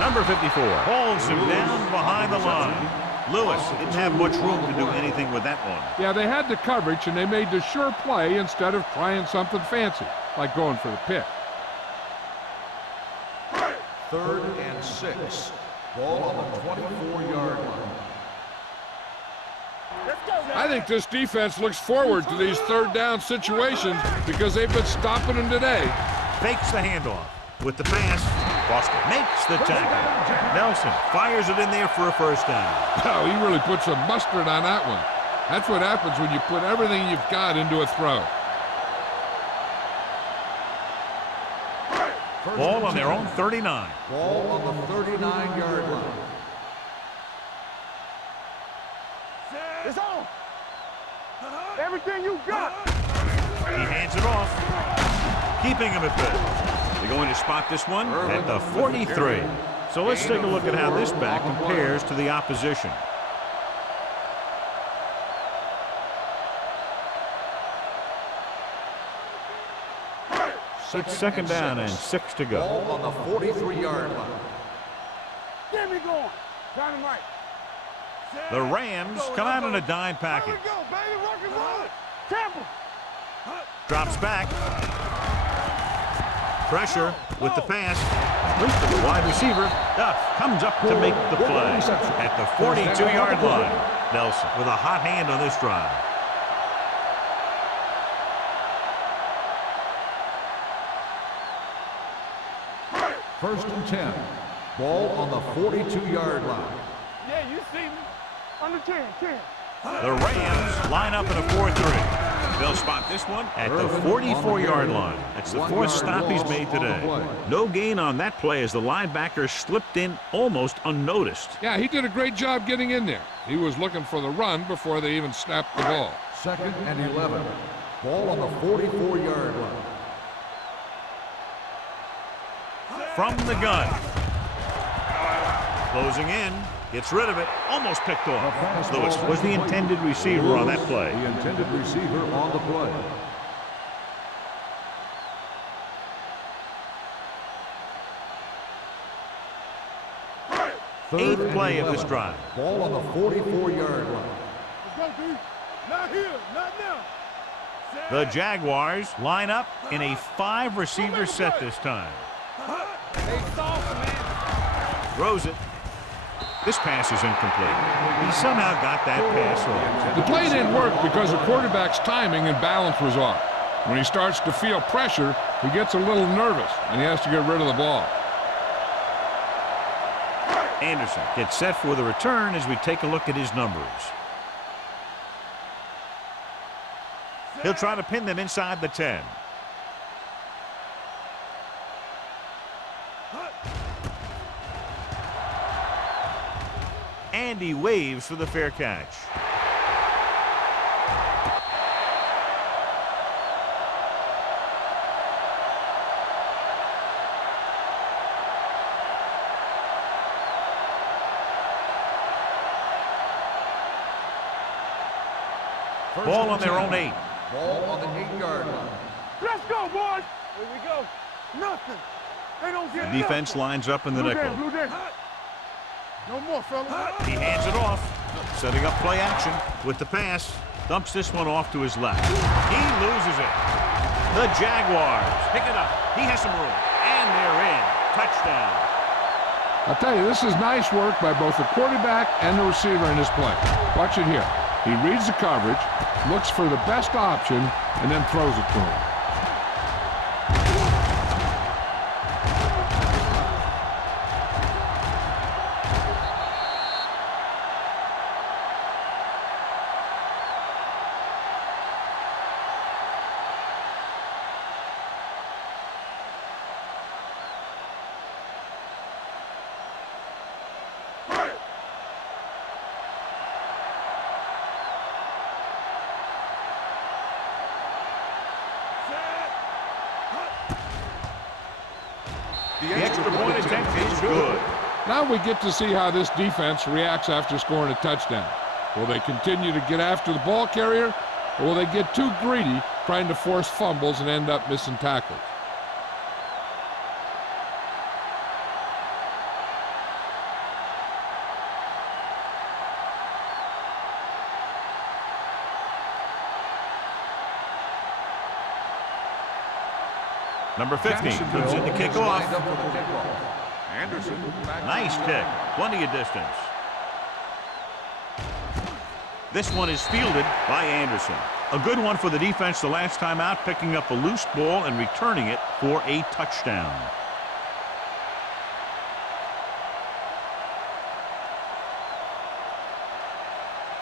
Number 54 holds him down behind the line. Lewis didn't have much room to do anything with that one. Yeah, they had the coverage, and they made the sure play instead of trying something fancy, like going for the pick. 3rd and 6. Ball on the 24-yard line. I think this defense looks forward to these third down situations because they've been stopping them today. Fakes the handoff with the pass. Boston makes the tackle. Nelson fires it in there for a first down. Oh, he really put some mustard on that one. That's what happens when you put everything you've got into a throw. Ball on their own 39. Ball on the 39-yard line. It's on. Everything you got. He hands it off, keeping him at bay. They're going to spot this one at the 43. So let's take a look at how this back compares to the opposition. It's second down and 6 to go. Ball on the 43-yard line. Get me going. Dynamite. The Rams come out in a dime package. Go, baby. Rock and roll. Temple. Drops back. Pressure with the pass. Complete to the wide receiver. Duff comes up to make the play at the 42-yard line. Nelson with a hot hand on this drive. First and 10. Ball on the 42-yard line. Yeah, you see me. Under 10. The Rams line up in a 4-3. They'll spot this one at the 44-yard line. That's the fourth stop he's made today. No gain on that play as the linebacker slipped in almost unnoticed. Yeah, he did a great job getting in there. He was looking for the run before they even snapped the ball. 2nd and 11. Ball on the 44-yard line. From the gun. Closing in. Gets rid of it. Almost picked off. Lewis was the intended receiver on that play. The intended receiver on the play. Eighth play of this drive. Ball on the 44-yard line. Let's go, D. Not here. Not now. The Jaguars line up in a 5-receiver set this time. Hey, soft, man. Throws it. This pass is incomplete. He somehow got that pass off. The play didn't work because the quarterback's timing and balance was off. When he starts to feel pressure, he gets a little nervous, and he has to get rid of the ball. Anderson gets set for the return as we take a look at his numbers. He'll try to pin them inside the 10. And he waves for the fair catch. Ball on their own 8. Ball on the 8-yard line. Let's go, boys. Here we go. Nothing. They don't get Defense lines up in the nickel. Blue day. No more, fellas. He hands it off, setting up play action with the pass. Dumps this one off to his left. He loses it. The Jaguars pick it up. He has some room, and they're in. Touchdown. I'll tell you, this is nice work by both the quarterback and the receiver in this play. Watch it here. He reads the coverage, looks for the best option, and then throws it to him. The extra point attempt is good. Now we get to see how this defense reacts after scoring a touchdown. Will they continue to get after the ball carrier, or will they get too greedy trying to force fumbles and end up missing tackles? Number 15 comes in to kick off. Anderson. Nice kick. Plenty of distance. This one is fielded by Anderson. A good one for the defense the last time out, picking up a loose ball and returning it for a touchdown.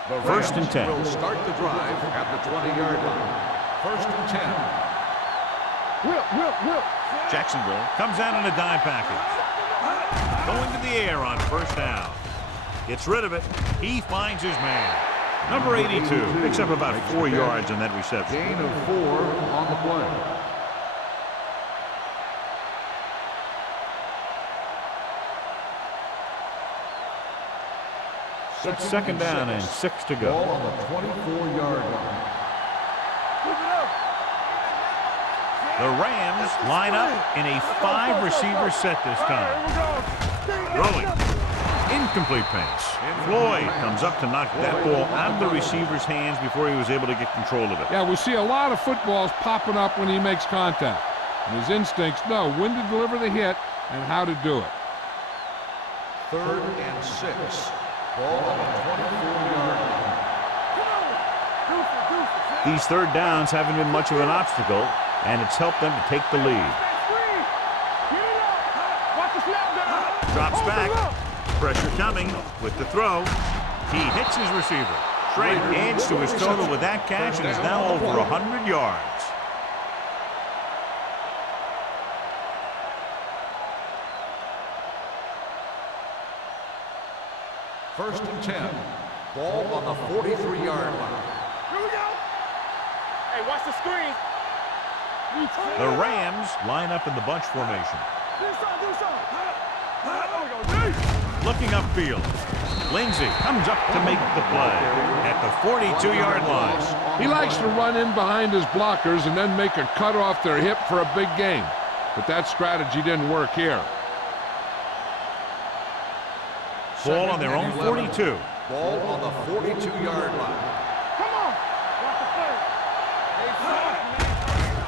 The First and 10. Will start the drive at the 20-yard line. First and 10. Whip. Jacksonville comes out in a dime package. Going to the air on first down. Gets rid of it. He finds his man. Number 82 picks up about 4 yards on that reception. Gain of 4 on the play. It's second down and 6 to go. Ball on the 24-yard line. The Rams line up in a 5-receiver set this time. Throwing. Incomplete pass. Floyd comes up to knock that ball out of the receiver's hands before he was able to get control of it. Yeah, we see a lot of footballs popping up when he makes contact. And his instincts know when to deliver the hit and how to do it. 3rd and 6. Ball on the 24-yard line. These third downs haven't been much of an obstacle, and it's helped them to take the lead. Drops back. Pressure coming with the throw. He hits his receiver. Trey adds to his total with that catch and is now over 100 yards. First and 10. Ball on the 43-yard line. Here we go. Hey, watch the screen. The Rams line up in the bunch formation. Looking upfield. Lindsey comes up to make the play at the 42-yard line. He likes to run in behind his blockers and then make a cut off their hip for a big gain. But that strategy didn't work here. Ball on their own 42. Ball on the 42-yard line. Come on.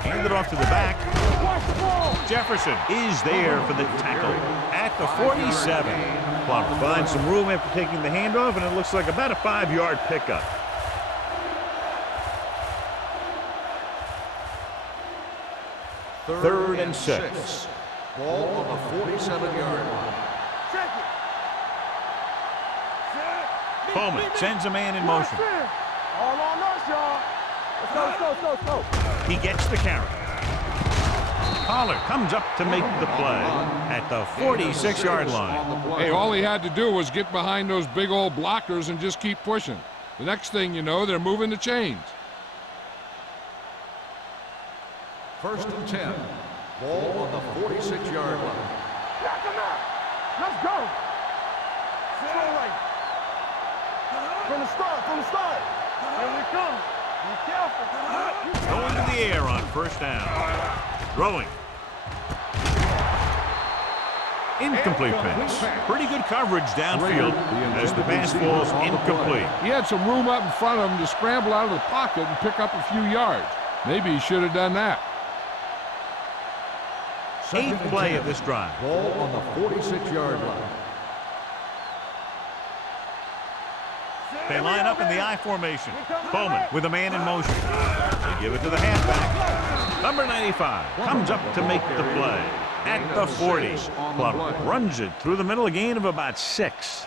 Hand it off to the back. Watch the ball. Jefferson is there for the tackle at the 47. Plum finds some room after taking the handoff, and it looks like about a 5-yard pickup. Third and 6. Ball on the 47-yard line. Check it. Bowman sends a man in motion. All on us, y'all. Let's go. He gets the carry. Pollard comes up to make the play at the 46-yard line. Hey, all he had to do was get behind those big old blockers and just keep pushing. The next thing you know, they're moving the chains. First and 10. Ball on the 46-yard line. Knock him out. Let's go. Straight away. From the start. Here we come. Be careful. Going to the air on first down. Throwing. Incomplete pass. Pretty good coverage downfield as the pass falls incomplete. He had some room up in front of him to scramble out of the pocket and pick up a few yards. Maybe he should have done that. 8th play of this drive. Ball on the 46-yard line. They line up in the I formation. Bowman with a man in motion. They give it to the halfback. Number 95 comes up to make the play at the 40. Club runs it through the middle, a gain of about 6.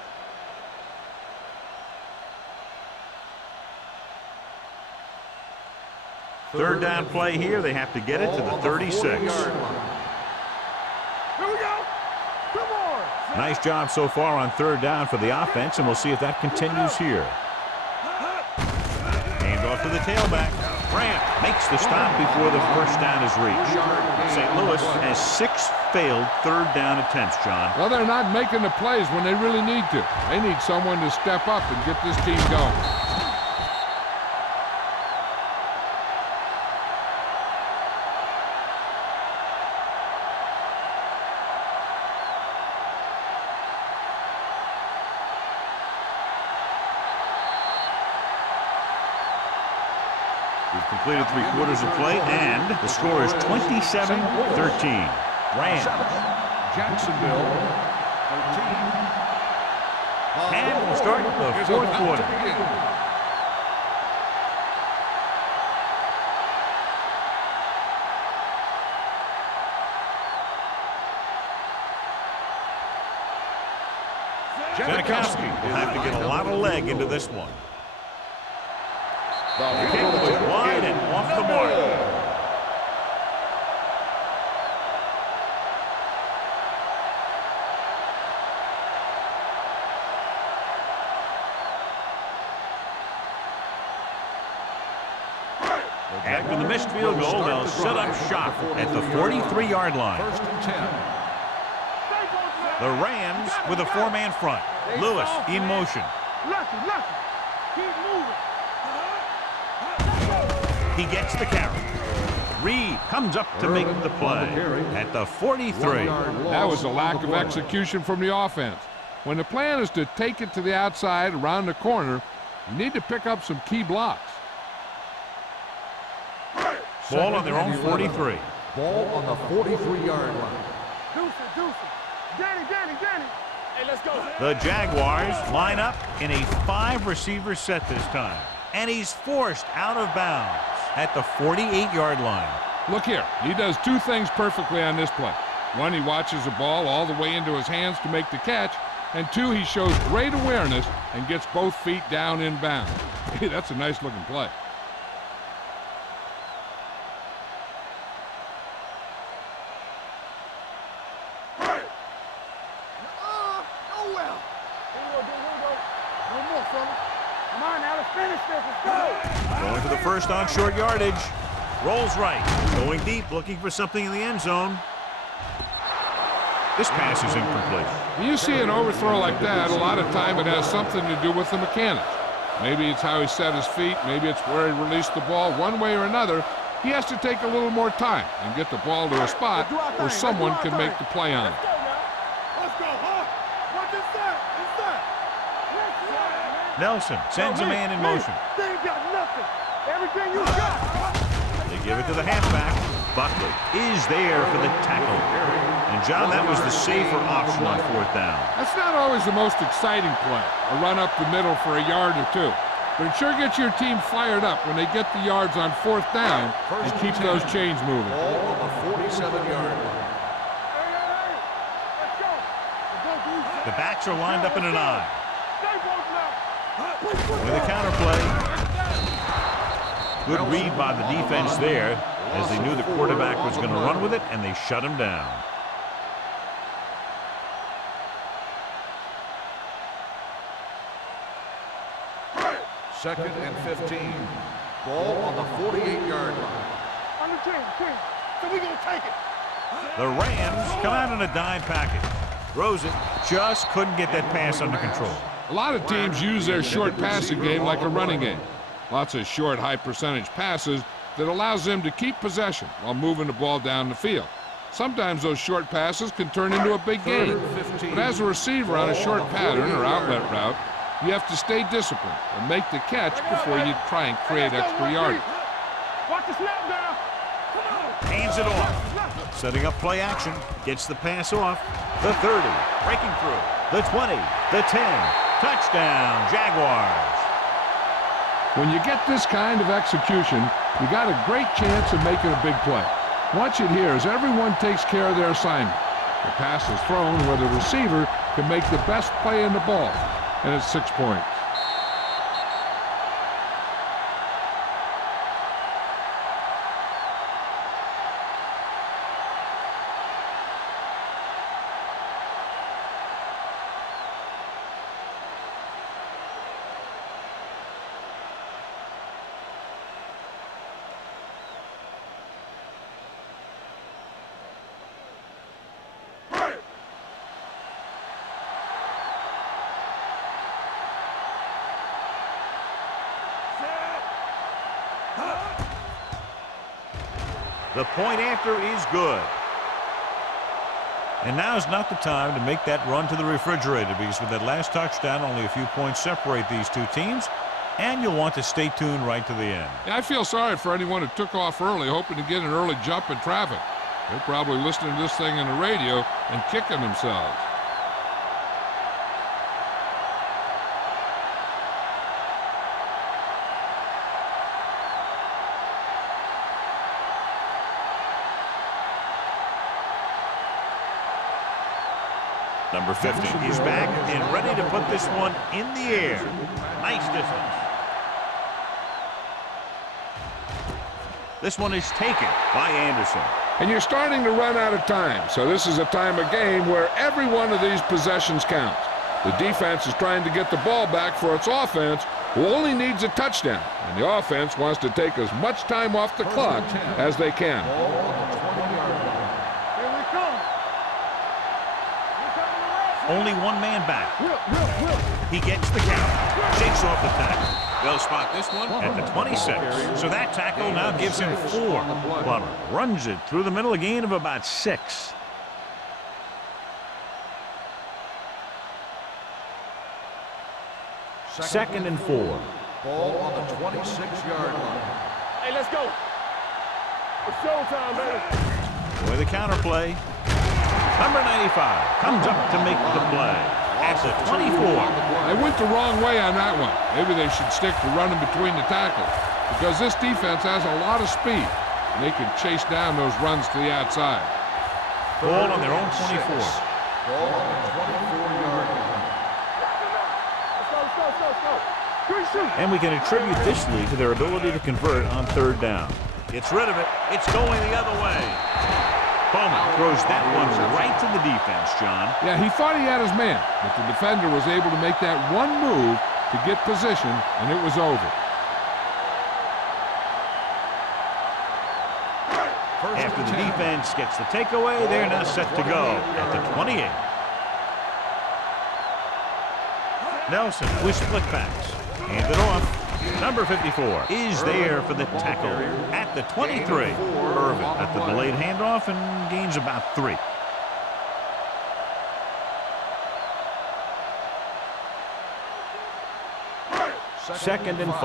Third down play here. They have to get it to the 36. Here we go. Come on. Nice job so far on third down for the offense, and we'll see if that continues here. Hand off to the tailback. Grant makes the stop before the first down is reached. St. Louis has 6 failed third down attempts, John. Well, they're not making the plays when they really need to. They need someone to step up and get this team going. We've completed 3 quarters of play, and the score is 27-13. Rams. Jacksonville, 13. And we'll start the 4th quarter. Janikowski will have to get a lot of leg into this one. The kick was wide and off the mark. After the missed field goal, they'll set up shop at the 43-yard line. First and 10. The Rams with a 4-man front. Lewis in motion. Lucky. Keep moving. He gets the carry. Reed comes up to make the play at the 43. That was a lack of execution from the offense. When the plan is to take it to the outside around the corner, you need to pick up some key blocks. Ball on their own 43. Ball on the 43-yard line. Deuce. Danny. Hey, let's go. The Jaguars line up in a 5-receiver set this time. And he's forced out of bounds at the 48-yard line. Look here, he does 2 things perfectly on this play. 1, he watches the ball all the way into his hands to make the catch. And 2, he shows great awareness and gets both feet down in bounds. Hey, that's a nice looking play. Going to the first on short yardage. Rolls right. Going deep, looking for something in the end zone. This pass is incomplete. When you see an overthrow like that, a lot of time it has something to do with the mechanics. Maybe it's how he set his feet. Maybe it's where he released the ball. One way or another, he has to take a little more time and get the ball to a spot where someone can make the play on it. Let's go, huh? What is that? Nelson sends a man in motion. They ain't got nothing. Everything you got. They give it to the halfback. Buckley is there for the tackle. And, John, that was the safer option on 4th down. That's not always the most exciting play, a run up the middle for a yard or 2. but it sure gets your team fired up when they get the yards on 4th down and keep those chains moving. Ball on the 47-yard line. The backs are lined up in an I. With a counter play. Good read by the defense there, as they knew the quarterback was going to run with it, and they shut him down. Second and 15. Ball on the 48-yard line. On the 10. So we gonna take it. The Rams come out in a dime package. Throws it, just couldn't get that pass under control. A lot of teams use their short passing game like a running game. Lots of short, high-percentage passes that allows them to keep possession while moving the ball down the field. Sometimes those short passes can turn into a big gain. But as a receiver on a short pattern or outlet route, you have to stay disciplined and make the catch before you try and create extra yardage. Watch the snap down. Hands it off. Setting up play action. Gets the pass off. The 30. Breaking through. The 20. The 10. Touchdown, Jaguars. When you get this kind of execution, you got a great chance of making a big play. Watch it here as everyone takes care of their assignment. The pass is thrown where the receiver can make the best play in the ball, and it's 6 points. The point after is good. And now's not the time to make that run to the refrigerator, because with that last touchdown, only a few points separate these two teams, and you'll want to stay tuned right to the end. Yeah, I feel sorry for anyone who took off early, hoping to get an early jump in traffic. They're probably listening to this thing on the radio and kicking themselves. Number 50 is back and ready to put this one in the air. Nice distance. This one is taken by Anderson. And you're starting to run out of time, so this is a time of game where every one of these possessions counts. The defense is trying to get the ball back for its offense, who only needs a touchdown, and the offense wants to take as much time off the clock as they can. Only one man back. He gets the count. Shakes off the tackle. They'll spot this one at the 26. So that tackle now gives him 4. Plummer runs it through the middle, a gain of about 6. Second and 4. Ball on the 26-yard line. Hey, let's go. It's showtime, baby. With a counter play. Number 95 comes up to make the play at the 24. They went the wrong way on that one. Maybe they should stick to running between the tackles, because this defense has a lot of speed, and they can chase down those runs to the outside. Ball on their own 24. Ball on the 24-yard line. Let's go. And we can attribute this lead to their ability to convert on 3rd down. Gets rid of it. It's going the other way. Bowman throws that one right to the defense, John. Yeah, he thought he had his man, but the defender was able to make that one move to get position, and it was over. After the defense gets the takeaway, they're now set to go at the 28. Nelson with split backs. Hand it off. Number 54 is there for the tackle at the 23. Irvin at the delayed handoff and gains about 3. Second and 5.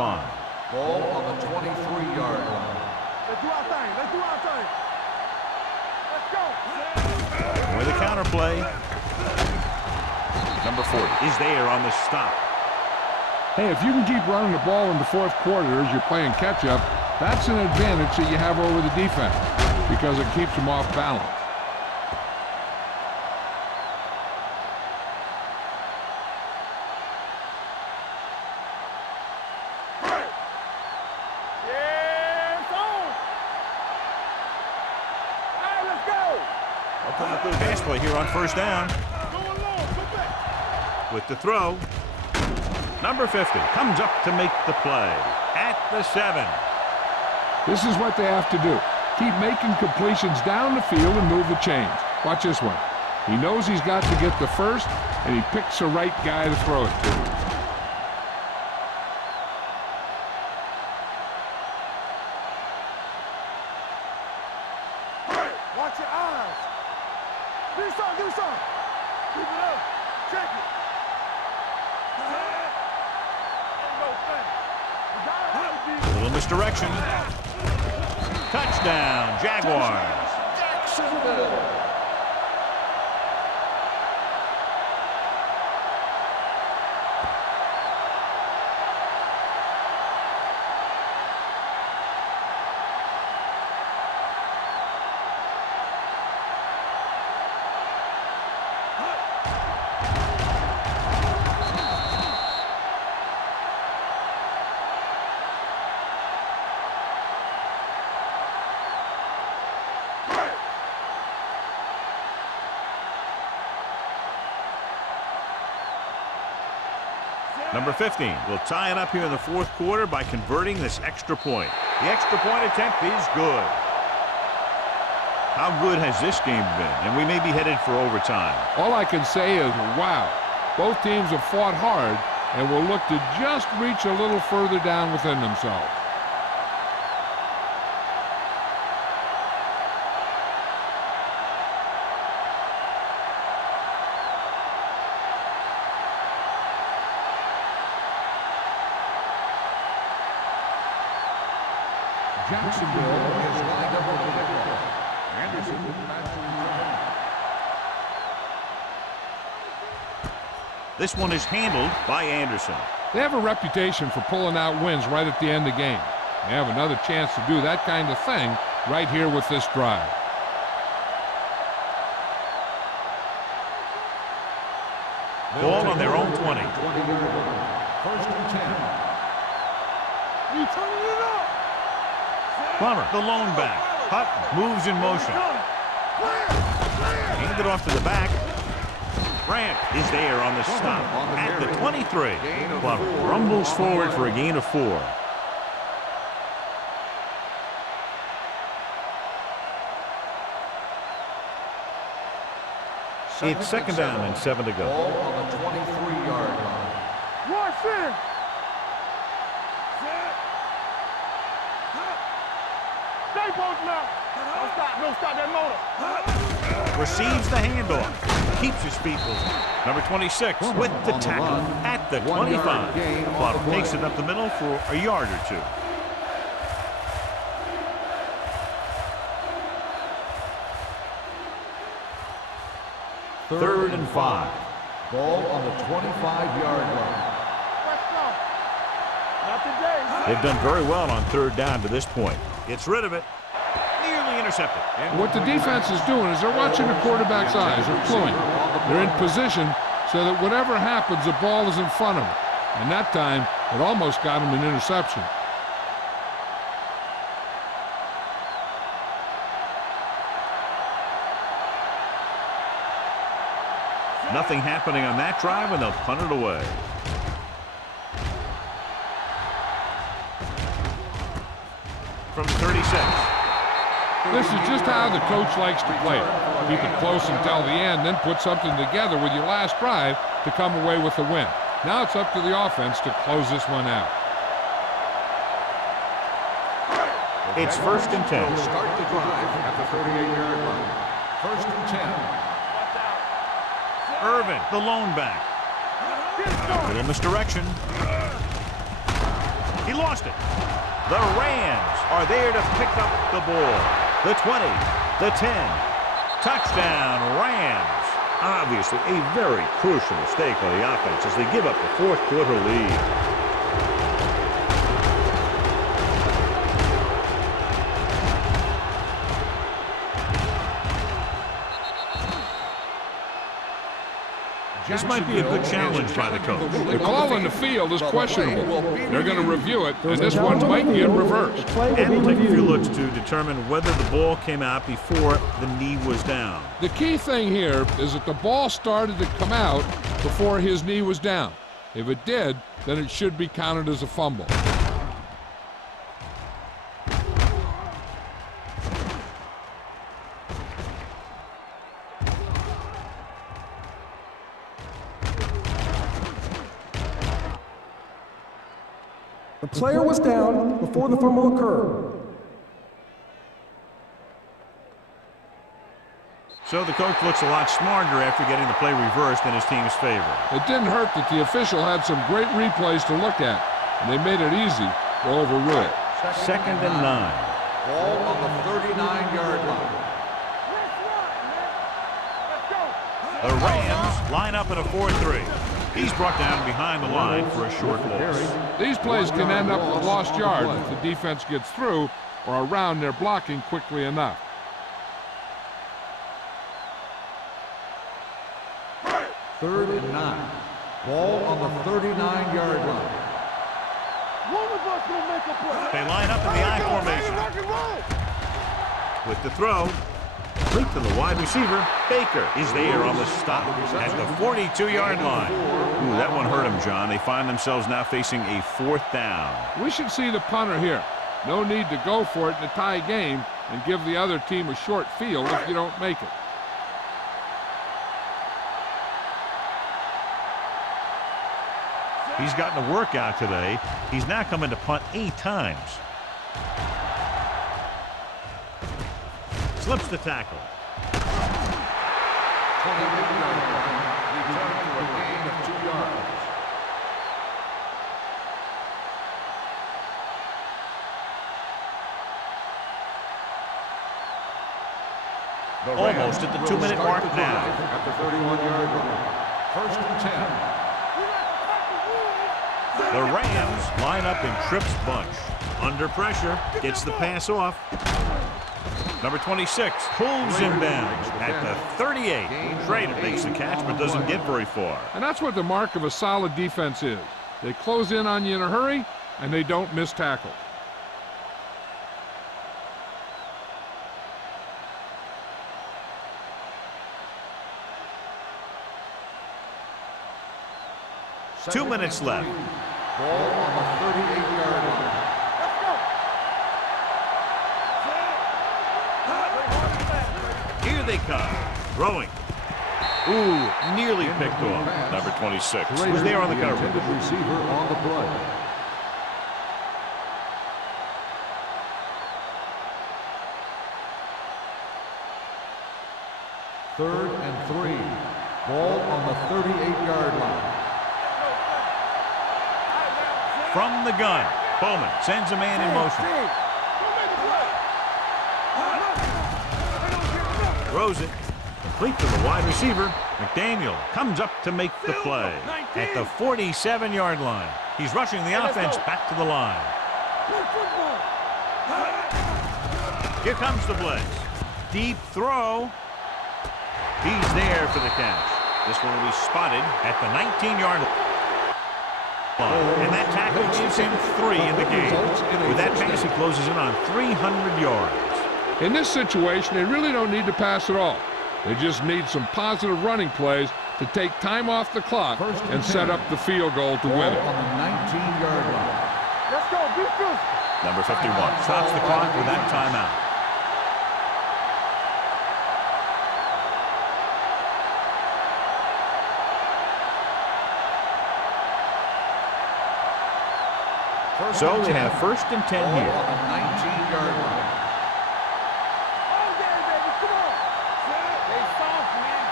Ball on the 23-yard line. Let's do our thing. Let's go. With a counter play. Number 40 is there on the stop. Hey, if you can keep running the ball in the fourth quarter as you're playing catch-up, that's an advantage that you have over the defense because it keeps them off balance. Pass play here on first down. With the throw. Number 50 comes up to make the play at the 7. This is what they have to do. Keep making completions down the field and move the chains. Watch this one. He knows he's got to get the first, and he picks the right guy to throw it to. Watch your eyes. Do something. Keep it up. Check it. A little misdirection. Touchdown, Jaguars. Jacksonville. Number 15 will tie it up here in the fourth quarter by converting this extra point. The extra point attempt is good. How good has this game been? And we may be headed for overtime. All I can say is, wow. Both teams have fought hard and will look to just reach a little further down within themselves. Jacksonville is lined up with the kickoff. Anderson back to return. This one is handled by Anderson. They have a reputation for pulling out wins right at the end of the game. They have another chance to do that kind of thing right here with this drive. Ball on their own 20. 20-yard line. First and 10. You turning it up. Plummer, the lone back. Hutton moves in motion. Handed off to the back. Grant is there on the stop at the 23. Plummer rumbles forward for a gain of 4. It's second down and 7 to go. Ball on the 23-yard line. Watch it. Stay both now. Don't stop that motor. Receives the handoff. Keeps his feet moving. Number 26 with the tackle at the 25. Plummer takes it up the middle for a yard or 2. Third and 5. Ball on the 25-yard line. Let's go. Not today. They've done very well on third down to this point. Gets rid of it. Nearly intercepted. What the defense is doing is they're watching the quarterback's eyes. They're cluing. They're in position so that whatever happens, the ball is in front of them. And that time, it almost got him an interception. Nothing happening on that drive, and they'll punt it away. From 36. This is just how the coach likes to play it. Keep it close until the end, then put something together with your last drive to come away with the win. Now it's up to the offense to close this one out. It's first and 10. Start the drive at the 38-yard line. First and 10. Irvin, the lone back. Little misdirection. He lost it. The Rams are there to pick up the ball. The 20, the 10. Touchdown, Rams. Obviously, a very crucial mistake by the offense as they give up the fourth quarter lead. This might be a good challenge by the coach. The call on the field is questionable. They're going to review it, and this one might get reversed. And we'll take a few looks to determine whether the ball came out before the knee was down. The key thing here is that the ball started to come out before his knee was down. If it did, then it should be counted as a fumble. The player was down before the fumble occurred. So the coach looks a lot smarter after getting the play reversed in his team's favor. It didn't hurt that the official had some great replays to look at, and they made it easy to overrule it. Second and 9. Ball on the 39-yard line. The Rams line up in a 4-3. He's brought down behind the line for a short loss. These plays can end up with lost yards if the defense gets through or around their blocking quickly enough. Third and 9. Ball on the 39-yard line. They line up in the I formation. With the throw, complete to the wide receiver. Baker is there on the stop at the 42-yard line. Ooh, that one hurt him, John. They find themselves now facing a 4th down. We should see the punter here. No need to go for it in a tie game and give the other team a short field if you don't make it. He's gotten a workout today. He's now coming to punt 8 times. Slips the tackle. 28-yard line. Return to a gain of 2 yards. Almost at the 2-minute mark now. At the 31-yard line. First and 10. The Rams line up in Tripp's bunch. Under pressure, gets the pass off. Number 26 pulls him down at the 38. Schrader makes the catch but doesn't get very far. And that's what the mark of a solid defense is. They close in on you in a hurry, and they don't miss tackle. Two minutes left. Ball on the 38-yard line. Here they come. Throwing. Ooh, nearly picked off. Number 26 was there on the cover. Intended receiver on the play. Third and 3. Ball on the 38-yard line. From the gun, Bowman sends a man in motion. Throws it, complete to the wide receiver. McDaniel comes up to make the play at the 47-yard line. He's rushing the offense back to the line. Here comes the blitz. Deep throw. He's there for the catch. This one will be spotted at the 19-yard line. And that tackle gives him 3 in the game. With that pass, he closes in on 300 yards. In this situation, they really don't need to pass at all. They just need some positive running plays to take time off the clock and set up the field goal to win it. On the 19-yard line. Let's go, defense. Number 51 stops the clock with that timeout. So they have first and 10 Ball here. on the 19-yard line. All day, baby, come on. Stay soft, man.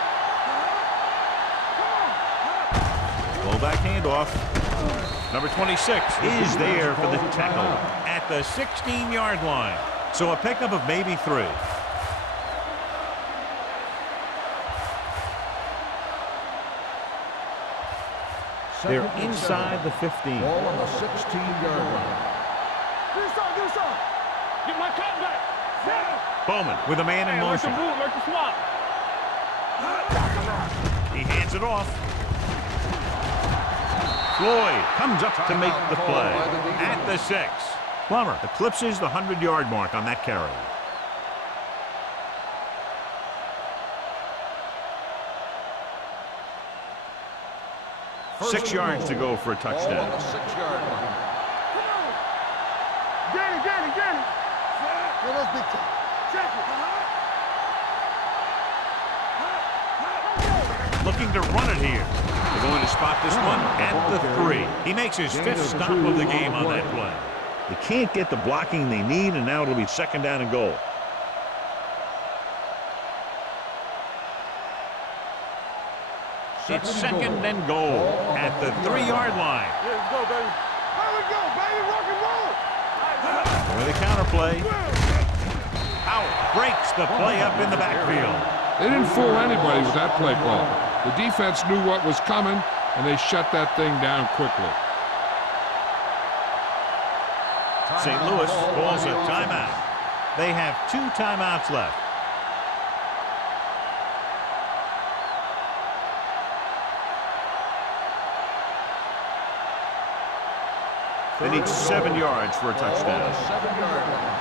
Come on. Fullback handoff. Number 26 is there for the tackle at the 16-yard line. So a pickup of maybe 3. They're inside the 15. Ball on the 16-yard line. Do something. Get my top back. Bowman with a man in motion. Like the swap. He hands it off. Floyd comes up to make the play at the 6. Plummer eclipses the 100-yard mark on that carry. First 6 yards to go for a touchdown. On the 6-yard line. Danny. Let us big time. Check it. Looking to run it here. They're going to spot this one at the 3. He makes his 5th stop of the game on that play. They can't get the blocking they need, and now it'll be 2nd down and goal. It's 2nd and goal at the 3-yard line. Let's go, baby. Here we go, baby. Rock and roll. With a counterplay. Out breaks the play up in the backfield. They didn't fool anybody with that play call. The defense knew what was coming, and they shut that thing down quickly. St. Louis calls a timeout. They have 2 timeouts left. They need 7 yards for a touchdown. 7-yard line.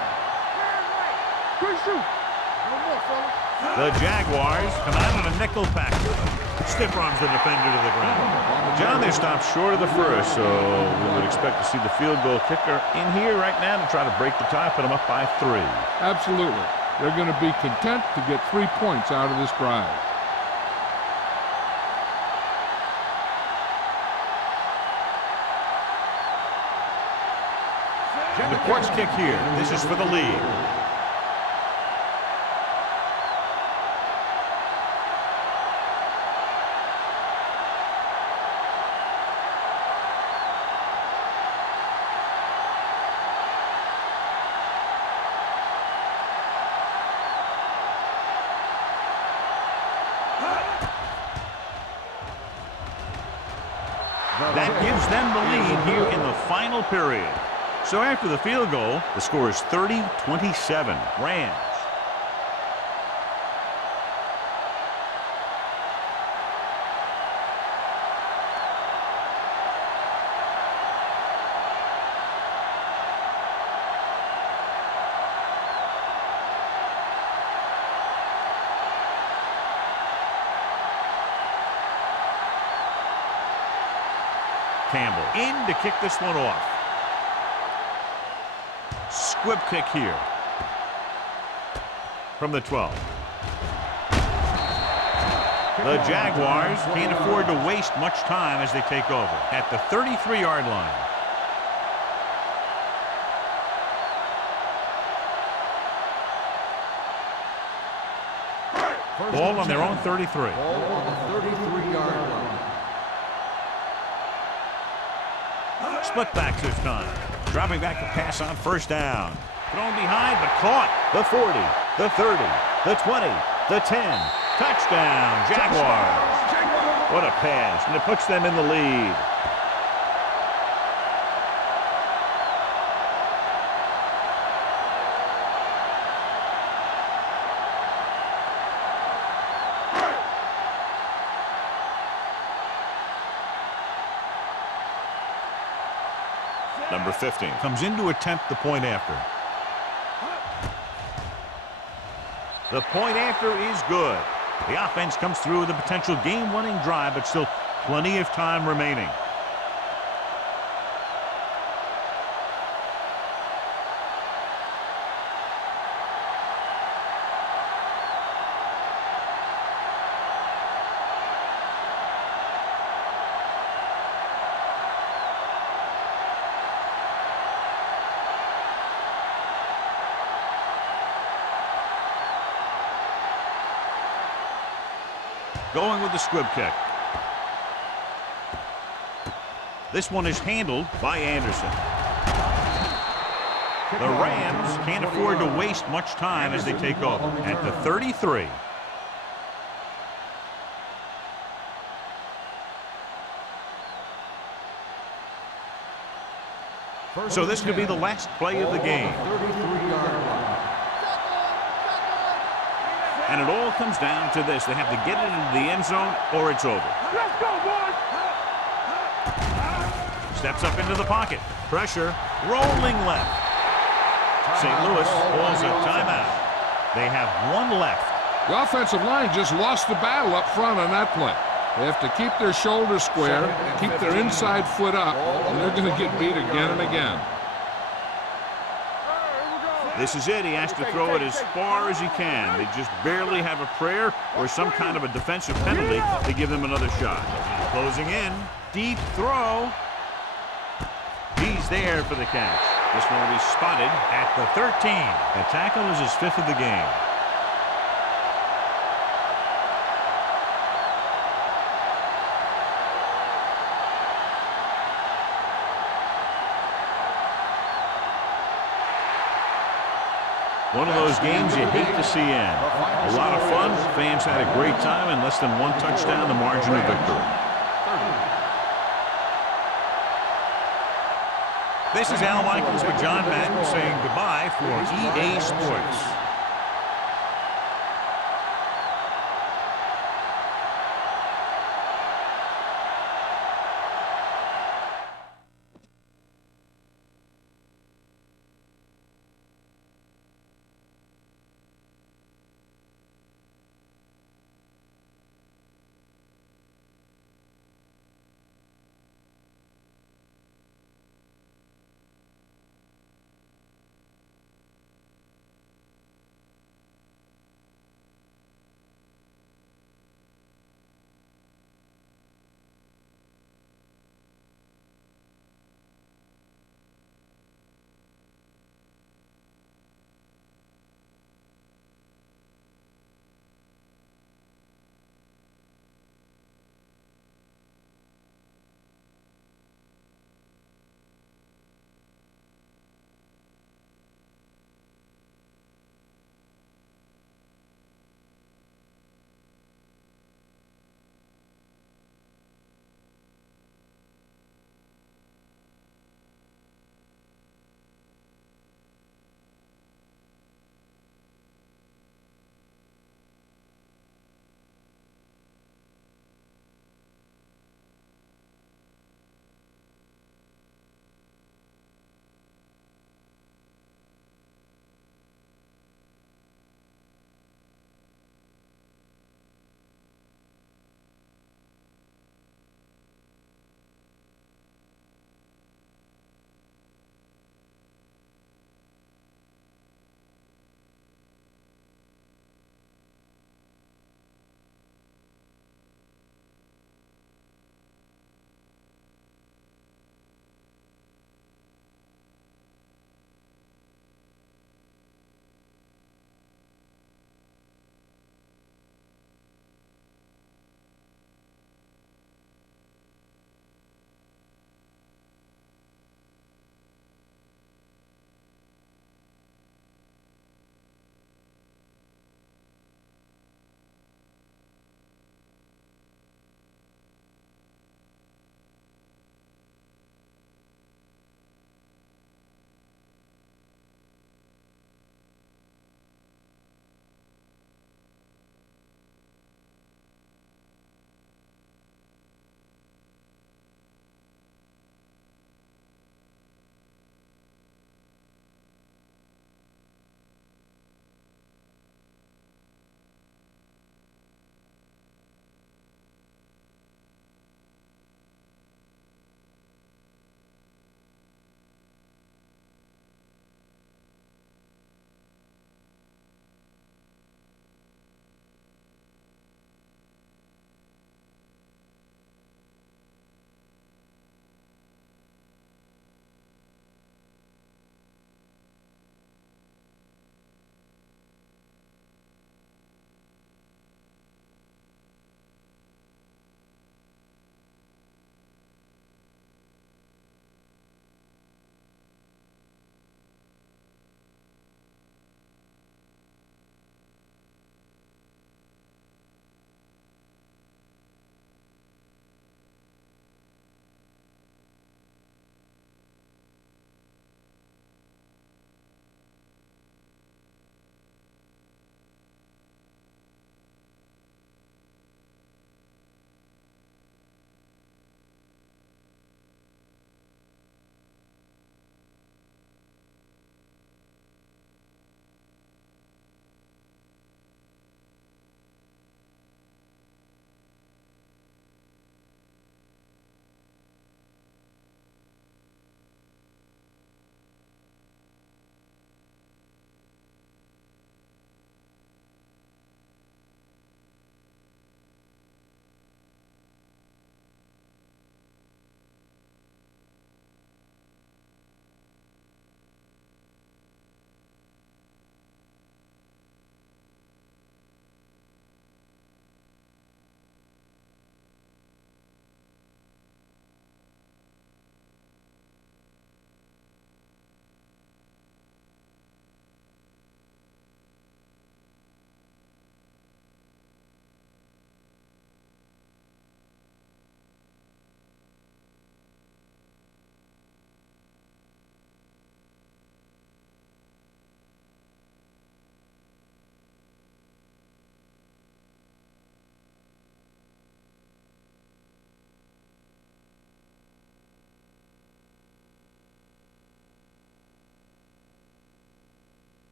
Quick shoot. No more, fellas. The Jaguars come out in a nickel package. Stiff arms the defender to the ground. John, they stopped short of the first, so we would expect to see the field goal kicker in here right now to try to break the tie, put them up by 3. Absolutely. They're going to be content to get 3 points out of this drive. The Quartz kick here. This is for the lead. That gives them the lead here in the final period. So after the field goal, the score is 30-27. Rams. Campbell in to kick this one off. Squib kick here from the 12. The Jaguars can't afford to waste much time as they take over at the 33-yard line. Ball on their own 33. Ball on the 33-yard line. Split backs this time. Dropping back to pass on 1st down. Thrown behind, but caught. The 40, the 30, the 20, the 10. Touchdown, Jaguars. What a pass, and it puts them in the lead. Number 15 comes in to attempt the point after. The point after is good. The offense comes through with a potential game-winning drive, but still plenty of time remaining. Going with the squib kick. This one is handled by Anderson. The Rams can't afford to waste much time as they take over at the 33. So this could be the last play of the game. 33-yard line. And it all comes down to this. They have to get it into the end zone or it's over. Let's go, boys. Steps up into the pocket. Pressure. Rolling left. St. Louis calls a timeout. They have one left. The offensive line just lost the battle up front on that play. They have to keep their shoulders square, keep their inside foot up, and they're going to get beat again and again. This is it. He has to throw it as far as he can. They just barely have a prayer or some kind of a defensive penalty to give them another shot. Closing in. Deep throw. He's there for the catch. This one will be spotted at the 13. The tackle is his 5th of the game. One of those games you hate to see end. A lot of fun. Fans had a great time, and less than one touchdown, the margin of victory. This is Al Michaels with John Madden saying goodbye for EA Sports.